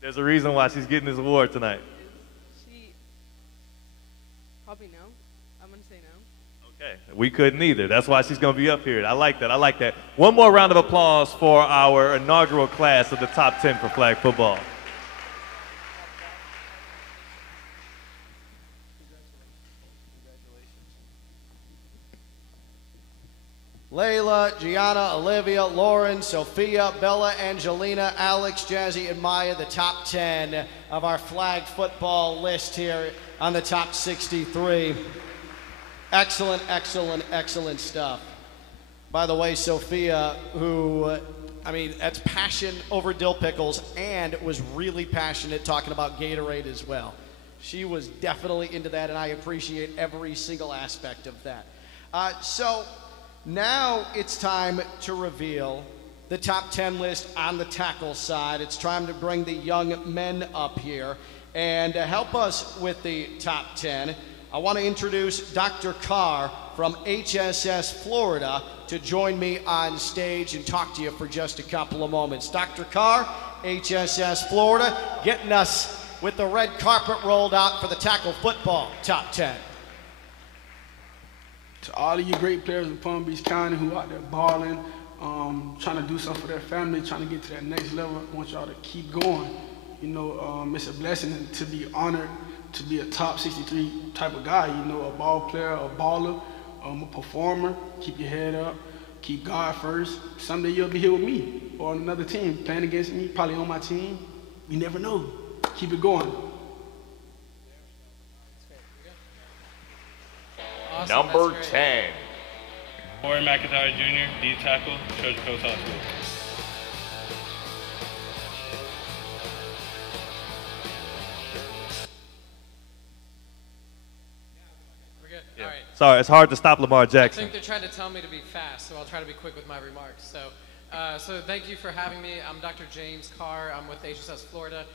There's a reason why she's getting this award tonight. She probably no. I'm going to say no. Okay, we couldn't either. That's why she's going to be up here. I like that. I like that. One more round of applause for our inaugural class of the top 10 for flag football. Layla, Gianna, Olivia, Lauren, Sophia, Bella, Angelina, Alex, Jazzy, and Maya, the top 10 of our flag football list here on the top 63. Excellent, excellent, excellent stuff. By the way, Sophia, who, I mean, that's passion over dill pickles and was really passionate talking about Gatorade as well. She was definitely into that, and I appreciate every single aspect of that. Now it's time to reveal the top 10 list on the tackle side. It's time to bring the young men up here. And to help us with the top 10, I want to introduce Dr. Carr from HSS Florida to join me on stage and talk to you for just a couple of moments. Dr. Carr, HSS Florida, getting us with the red carpet rolled out for the tackle football top 10. To all of you great players in Palm Beach County who out there balling, trying to do something for their family, trying to get to that next level, I want y'all to keep going. You know, it's a blessing to be honored to be a top 63 type of guy. You know, a ball player, a baller, a performer. Keep your head up, keep God first. Someday you'll be here with me or on another team playing against me, probably on my team. You never know. Keep it going. Awesome, Number 10. Corey McIntyre Jr., D tackle, Treasure Coast High School. We're good. Yeah. All right. Sorry, it's hard to stop Lamar I Jackson. think they're trying to tell me to be fast, so I'll try to be quick with my remarks. So So thank you for having me. I'm Dr. James Carr. I'm with HSS Florida.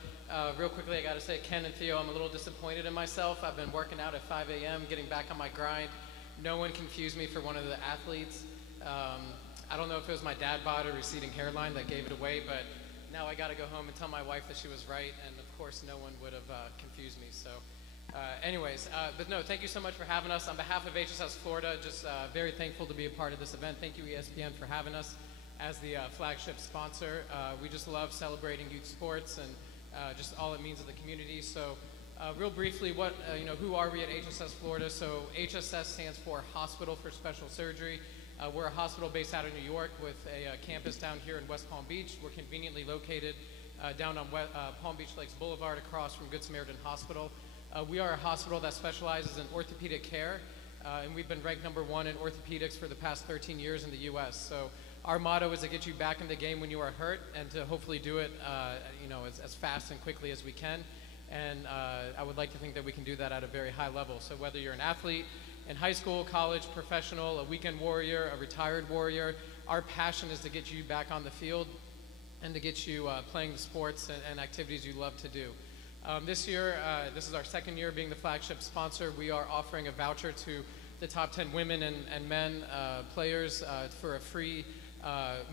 Real quickly, I got to say, Ken and Theo, I'm a little disappointed in myself. I've been working out at 5 a.m., getting back on my grind. No one confused me for one of the athletes. I don't know if it was my dad bod or receding hairline that gave it away, but now I got to go home and tell my wife that she was right, and of course, no one would have confused me. So, but no, thank you so much for having us. On behalf of HSS Florida, just very thankful to be a part of this event. Thank you, ESPN, for having us as the flagship sponsor. We just love celebrating youth sports and just all it means to the community. So real briefly, who are we at HSS Florida? So HSS stands for Hospital for Special Surgery. We're a hospital based out of New York with a campus down here in West Palm Beach. We're conveniently located down on Palm Beach Lakes Boulevard across from Good Samaritan Hospital. We are a hospital that specializes in orthopedic care, and we've been ranked #1 in orthopedics for the past 13 years in the U.S. So our motto is to get you back in the game when you are hurt, and to hopefully do it as fast and quickly as we can. And I would like to think that we can do that at a very high level. So whether you're an athlete in high school, college, professional, a weekend warrior, a retired warrior, our passion is to get you back on the field and to get you playing the sports and activities you love to do. This year, this is our second year being the flagship sponsor. We are offering a voucher to the top 10 women and men players for a free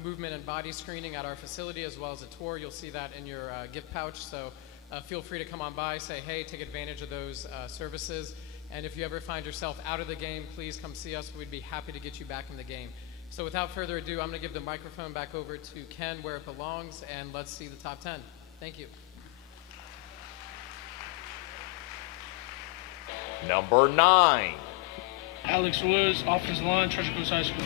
movement and body screening at our facility, as well as a tour. You'll see that in your gift pouch. So feel free to come on by, say hey, take advantage of those services. And if you ever find yourself out of the game, please come see us. We'd be happy to get you back in the game. So without further ado, I'm going to give the microphone back over to Ken where it belongs, and let's see the top 10. Thank you. Number 9. Alex Woods, offensive line, Treasure Coast High School.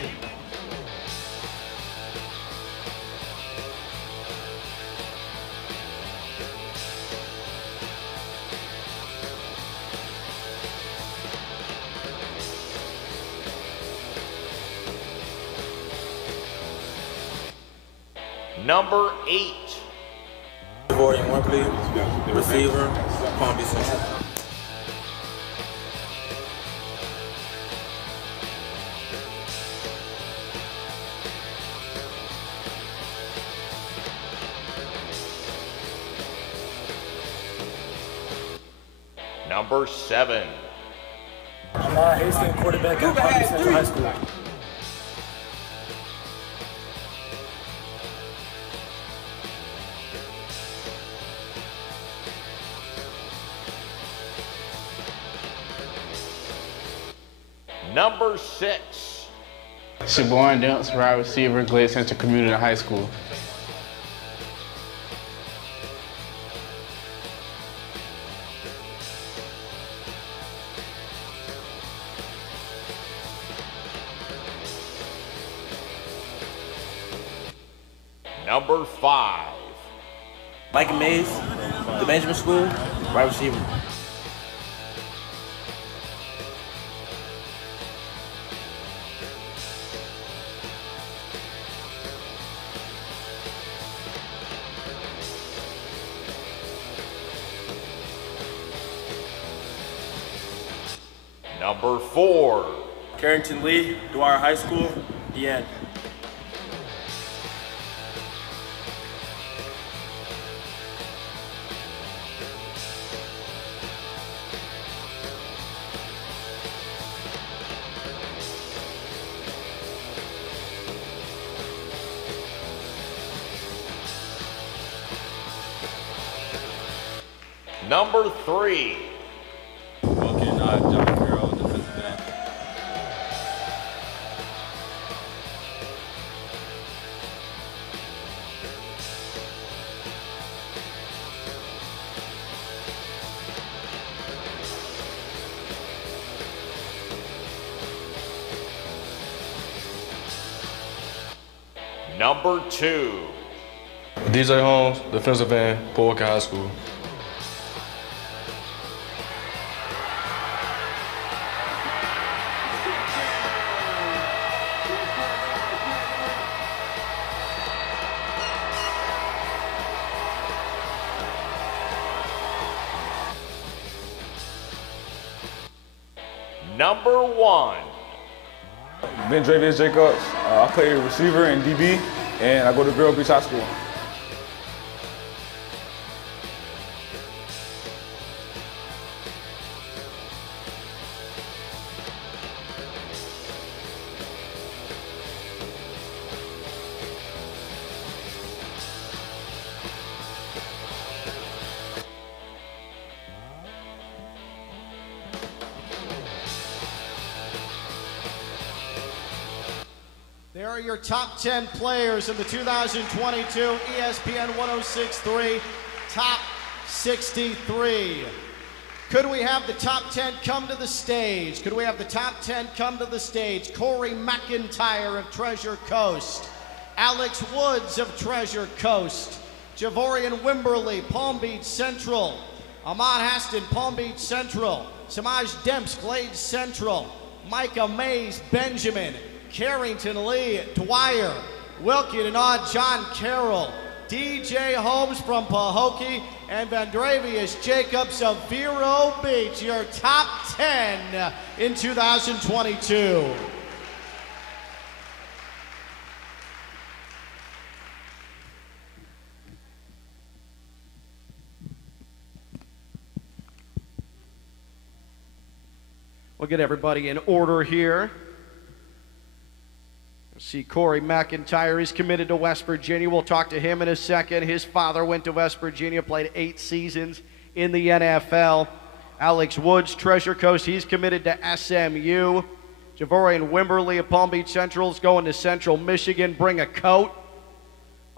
Number 8. Gordon Wembley, receiver, Palm Beach Central. Number 7. Hastings, quarterback at Palm Beach Central High School. Number 6. Shaborn Dents, wide receiver, Glade Central Community High School. Number 5. Mike Mays, the Benjamin School, wide receiver. Number 4. Carrington Lee, Dwyer High School, the end. Number 3. John Carroll, defensive end. Number 2. DJ Holmes, defensive end, Polk High School. Number 1. Ben Dravius Jacobs, I play receiver and DB. and I go to Vero Beach High School. There are your top 10 players in the 2022 ESPN 106.3 Top 63. Could we have the top 10 come to the stage? Could we have the top 10 come to the stage? Corey McIntyre of Treasure Coast, Alex Woods of Treasure Coast, Javorian Wimberly, Palm Beach Central, Ahmad Haston, Palm Beach Central, Samaj Demps, Glade Central, Micah Mays, Benjamin, Carrington Lee, Dwyer, Wilkie Denard, John Carroll, DJ Holmes from Pahokee, and Vandravius Jacobs of Vero Beach, your top 10 in 2022. We'll get everybody in order here. See Corey McIntyre is committed to West Virginia. We'll talk to him in a second. His father went to West Virginia, played 8 seasons in the NFL. Alex Woods, Treasure Coast, he's committed to SMU. Javorian Wimberly of Palm Beach Central is going to Central Michigan. Bring a coat.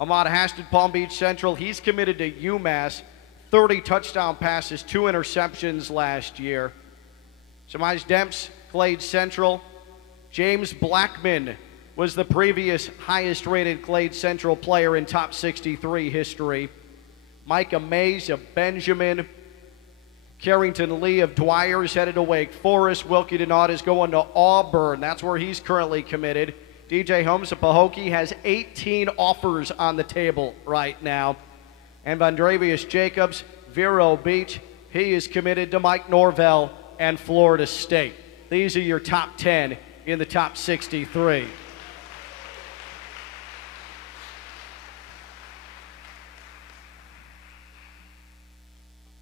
Ahmad Haston, Palm Beach Central, he's committed to UMass. 30 touchdown passes, 2 interceptions last year. Samaj Demps, Glade Central. James Blackman was the previous highest rated Glade Central player in top 63 history. Micah Mays of Benjamin. Carrington Lee of Dwyer is headed to Wake Forest. Wilkie Denard is going to Auburn. That's where he's currently committed. DJ Holmes of Pahokee has 18 offers on the table right now. And Vandravius Jacobs, Vero Beach, he is committed to Mike Norvell and Florida State. These are your top 10 in the top 63.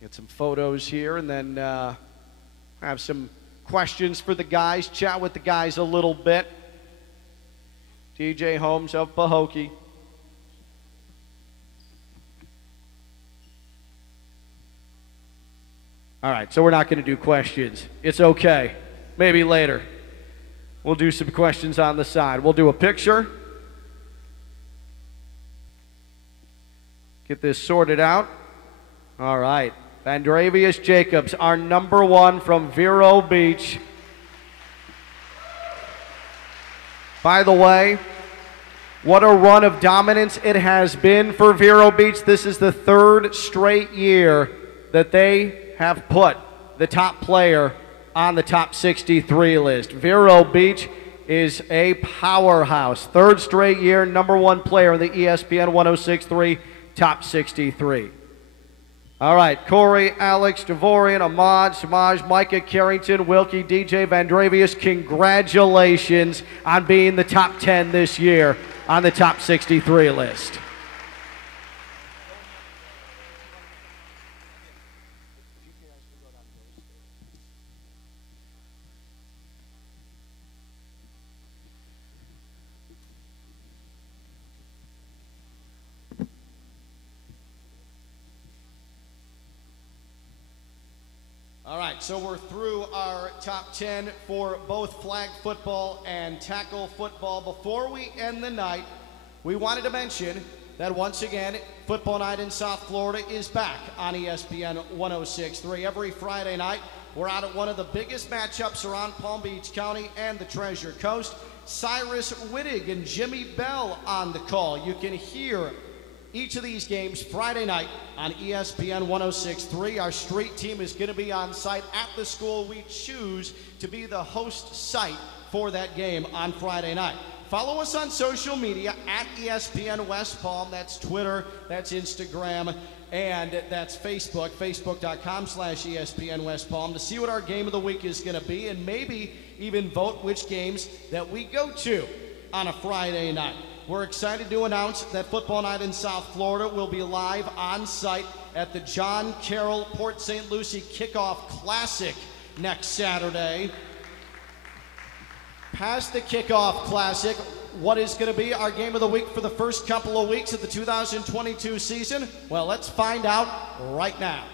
Get some photos here and then have some questions for the guys, chat with the guys a little bit. DJ Holmes of Pahokee. All right, so we're not going to do questions. It's okay. Maybe later. We'll do some questions on the side. We'll do a picture. Get this sorted out. All right. Vandravius Jacobs, our number 1 from Vero Beach. By the way, what a run of dominance it has been for Vero Beach. This is the 3rd straight year that they have put the top player on the top 63 list. Vero Beach is a powerhouse. 3rd straight year, number 1 player in the ESPN 106.3 top 63. All right, Corey, Alex, Devorian, Ahmad, Samaj, Micah, Carrington, Wilkie, DJ, Vandravius, congratulations on being the top 10 this year on the top 63 list. All right, so we're through our top 10 for both flag football and tackle football. Before we end the night, we wanted to mention that once again, Football Night in South Florida is back on ESPN 106.3. Every Friday night, we're out at one of the biggest matchups around Palm Beach County and the Treasure Coast. Cyrus Wittig and Jimmy Bell on the call. You can hear each of these games Friday night on ESPN 106.3. Our street team is going to be on site at the school we choose to be the host site for that game on Friday night. Follow us on social media at ESPN West Palm. That's Twitter, that's Instagram, and that's Facebook, facebook.com/ESPN West Palm, to see what our game of the week is going to be and maybe even vote which games that we go to on a Friday night. we're excited to announce that Football Night in South Florida will be live on site at the John Carroll Port St. Lucie Kickoff Classic next Saturday. Past the Kickoff Classic, what is going to be our game of the week for the first couple of weeks of the 2022 season? Well, let's find out right now.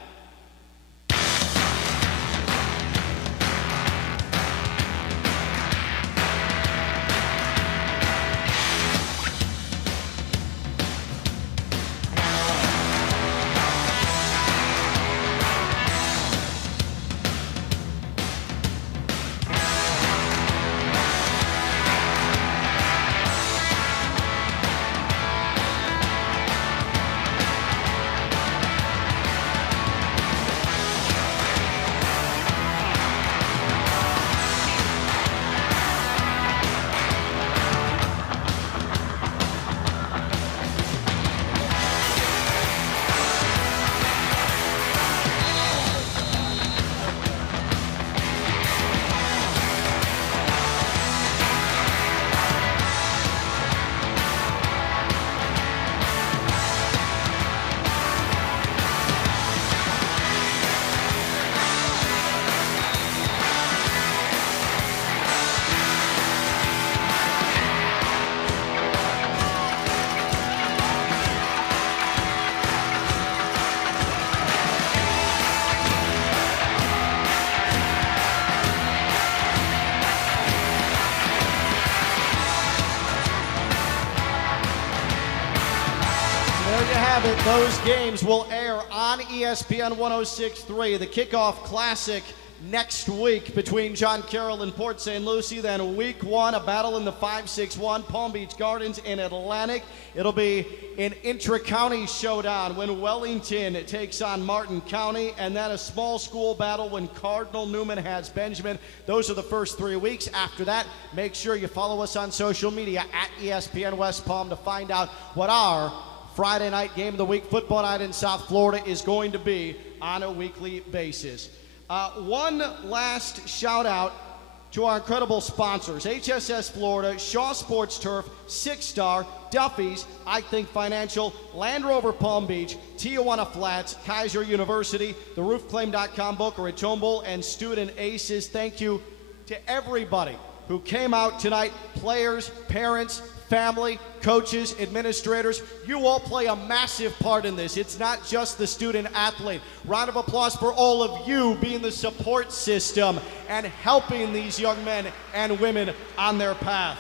Those games will air on ESPN 106.3. The Kickoff Classic next week between John Carroll and Port St. Lucie. Then week 1, a battle in the 5-6-1, Palm Beach Gardens in Atlantic. It'll be an intra-county showdown when Wellington takes on Martin County, and then a small school battle when Cardinal Newman has Benjamin. Those are the first 3 weeks. After that, make sure you follow us on social media at ESPN West Palm to find out what our Friday night game of the week, Football Night in South Florida, is going to be on a weekly basis. One last shout out to our incredible sponsors: HSS Florida, Shaw Sports Turf, Six Star, Duffy's, I Think Financial, Land Rover Palm Beach, Tijuana Flats, Kaiser University, the Roofclaim.com, Boca Raton Bowl, and Student Aces. Thank you to everybody who came out tonight, players, parents, family, coaches, administrators. You all play a massive part in this. It's not just the student athlete. Round of applause for all of you being the support system and helping these young men and women on their path.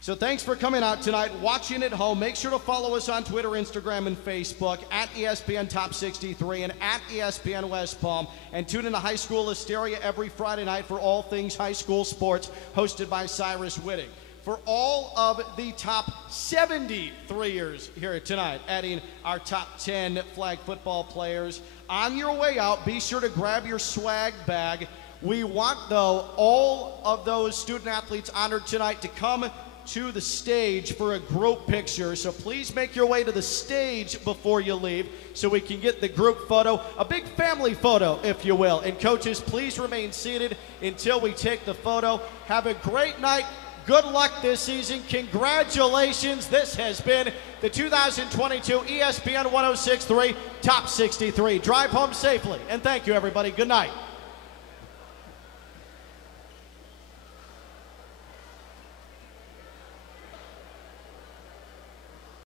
So thanks for coming out tonight, watching at home. Make sure to follow us on Twitter, Instagram, and Facebook at ESPN Top 63 and at ESPN West Palm. And tune into High School Hysteria every Friday night for all things high school sports, hosted by Cyrus Whitting. For all of the top 73ers here tonight, adding our top 10 flag football players, on your way out, be sure to grab your swag bag. We want, though, all of those student athletes honored tonight to come to the stage for a group picture. So please make your way to the stage before you leave so we can get the group photo, a big family photo, if you will. And coaches, please remain seated until we take the photo. Have a great night. Good luck this season. Congratulations. This has been the 2022 ESPN 106.3 Top 63. Drive home safely. And thank you, everybody. Good night.